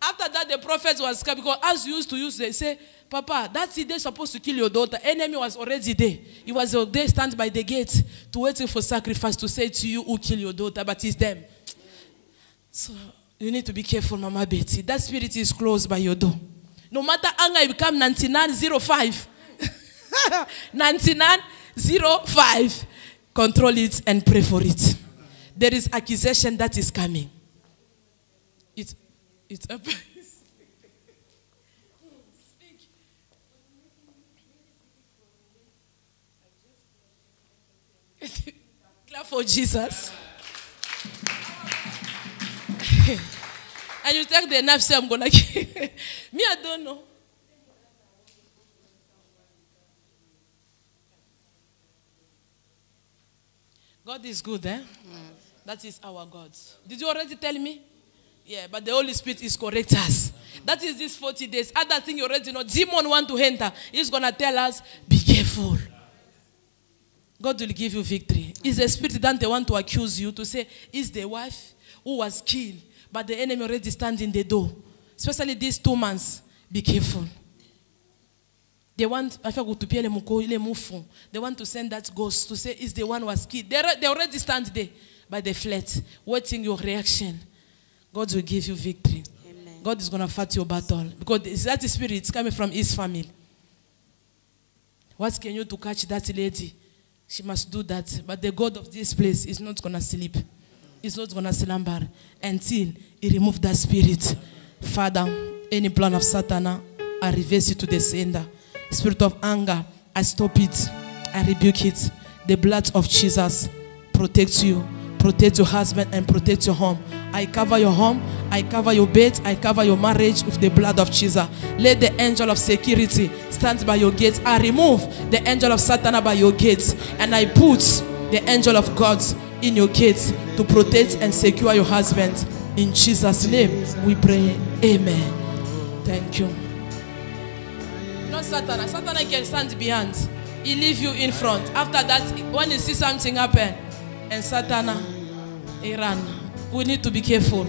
After that, the prophet was scared because as you used to use, they say, Papa, that's the day supposed to kill your daughter. Enemy was already there. He was there, stand by the gate to waiting for sacrifice to say to you who kill your daughter, but it's them. So you need to be careful, Mama Betty. That spirit is close by your door. No matter anger, it become 9905. 9905. Control it and pray for it. There is accusation that is coming. It's up. Clap for Jesus. And you take the knife, say, I'm going to kill. Me, I don't know. God is good, eh? That is our God. Did you already tell me? Yeah, but the Holy Spirit is correct us. That is these 40 days. Other thing you already know. Demon want to enter. He's going to tell us, be careful. God will give you victory. It's a spirit that they want to accuse you, to say, is the wife who was killed, but the enemy already stands in the door. Especially these 2 months. Be careful. They want, they want to send that ghost to say, is the one who was killed. They already stand there by the flat, waiting your reaction. God will give you victory. Amen. God is going to fight your battle. Because that spirit is coming from his family. What can you do to catch that lady? She must do that. But the God of this place is not going to sleep. He's not going to slumber until he removes that spirit. Father, any plan of Satan, I reverse it to the sender. Spirit of anger, I stop it. I rebuke it. The blood of Jesus protects you. Protect your husband and protect your home. I cover your home. I cover your bed. I cover your marriage with the blood of Jesus. Let the angel of security stand by your gates. I remove the angel of Satan by your gates. And I put the angel of God in your gates to protect and secure your husband. In Jesus' name we pray. Amen. Thank you. Not Satan. Satan can stand behind. He leave you in front. After that, when you see something happen, and Satan, he run. We need to be careful.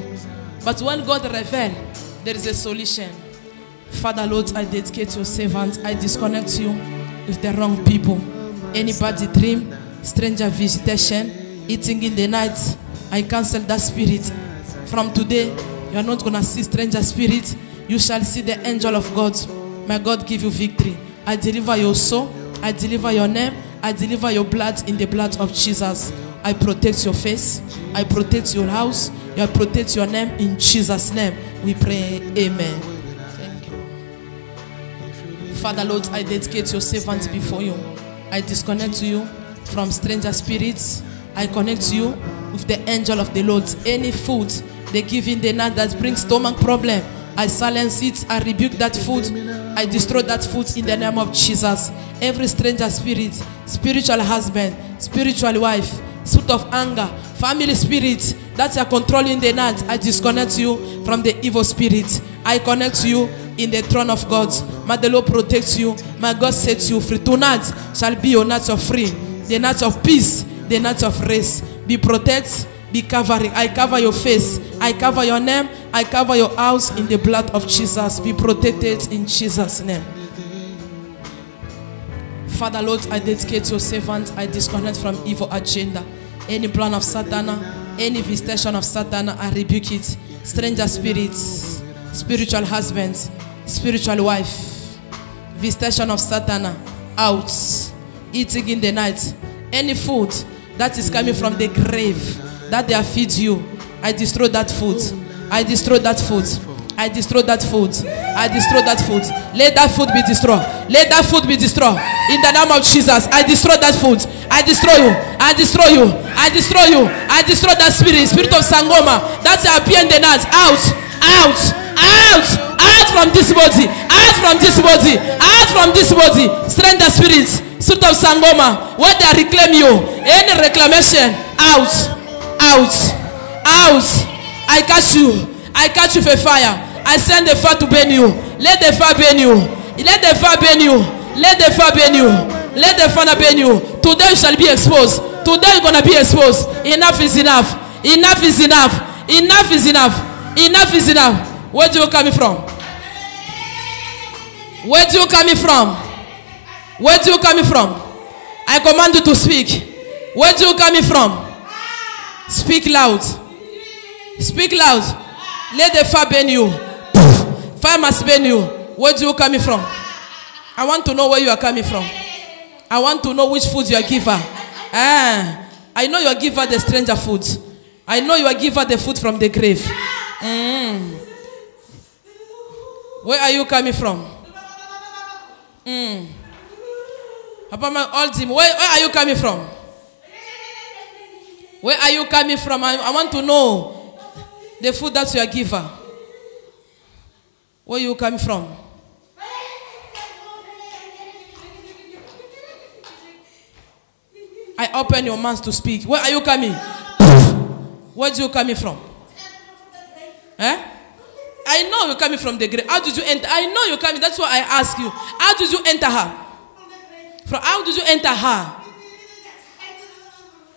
But when God reveals, there is a solution. Father, Lord, I dedicate your servant. I disconnect you with the wrong people. Anybody dream, stranger visitation, eating in the night, I cancel that spirit. From today, you are not going to see stranger spirit. You shall see the angel of God. May God give you victory. I deliver your soul. I deliver your name. I deliver your blood in the blood of Jesus. I protect your face. I protect your house. I protect your name. In Jesus' name, we pray. Amen. Thank you. Father, Lord, I dedicate your servant before you. I disconnect you from stranger spirits. I connect you with the angel of the Lord. Any food they give in the night that brings stomach problem, I silence it. I rebuke that food I destroy that food in the name of Jesus. Every stranger spirit, spiritual husband, spiritual wife, spirit of anger, family spirit that are controlling the night, I disconnect you from the evil spirit. I connect you in the throne of God. May the Lord protect you. May God set you free. Tonight shall be your night of free, the night of peace, the night of rest. Be protected, be covering. I cover your face, I cover your name, I cover your house in the blood of Jesus. Be protected in Jesus' name. Father, Lord, I dedicate your servant. I disconnect from evil agenda. Any plan of Satan, any visitation of Satan, I rebuke it. Stranger spirits, spiritual husbands, spiritual wife, visitation of Satan, out, eating in the night. Any food that is coming from the grave that they feed you, I destroy that food. I destroy that food. I destroy that food. I destroy that food. Let that food be destroyed. Let that food be destroyed. In the name of Jesus, I destroy that food. I destroy you. I destroy you. I destroy you. I destroy that spirit. Spirit of Sangoma. That's appear in the night. Out. Out. Out. Out from this body. Out from this body. Out from this body. Stranger spirits. Spirit of Sangoma. Where they reclaim you. Any reclamation. Out. Out. Out. I catch you. I catch you for fire. I send the fire to burn you. Let the fire burn you. Let the fire burn you. Let the fire burn you. Let the fire burn you. Today you shall be exposed. Today you're going to be exposed. Enough is enough. Enough is enough. Enough is enough. Enough is enough. Where do you coming from? Where do you coming from? Where do you coming from? I command you to speak. Where do you coming from? Speak loud. Speak loud. Let the fire burn you. Fire must burn you. Where do you coming from? I want to know where you are coming from. I want to know which food you are giver. I know you are giver the stranger food. I know you are giver the food from the grave. Where are you coming from? Where are you coming from? Where are you coming from? I want to know the food that you are giver. Where you coming from? I open your mouth to speak. Where are you coming? Where do you coming from? I know you're coming from the grave. How did you enter? I know you're coming. That's why I ask you. How did you enter her? How did you enter her?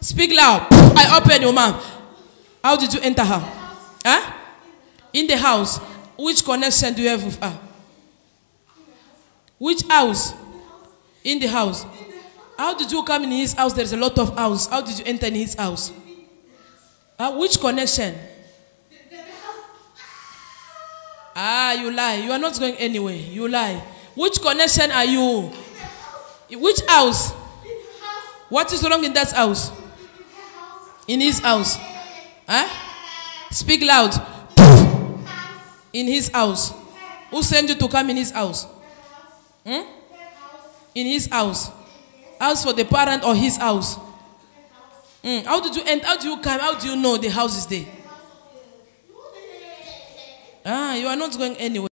Speak loud. I open your mouth. How did you enter her? In the house. Which connection do you have with her? Which house? In the house. How did you come in his house? There's a lot of house. How did you enter in his house? Which connection? You lie. You are not going anywhere. You lie. Which connection are you? Which house? What is wrong in that house? In his house. Speak loud. In his house. Who sent you to come in his house? In his house. House for the parent or his house? How did you enter? How do you come? How do you know the house is there? You are not going anywhere.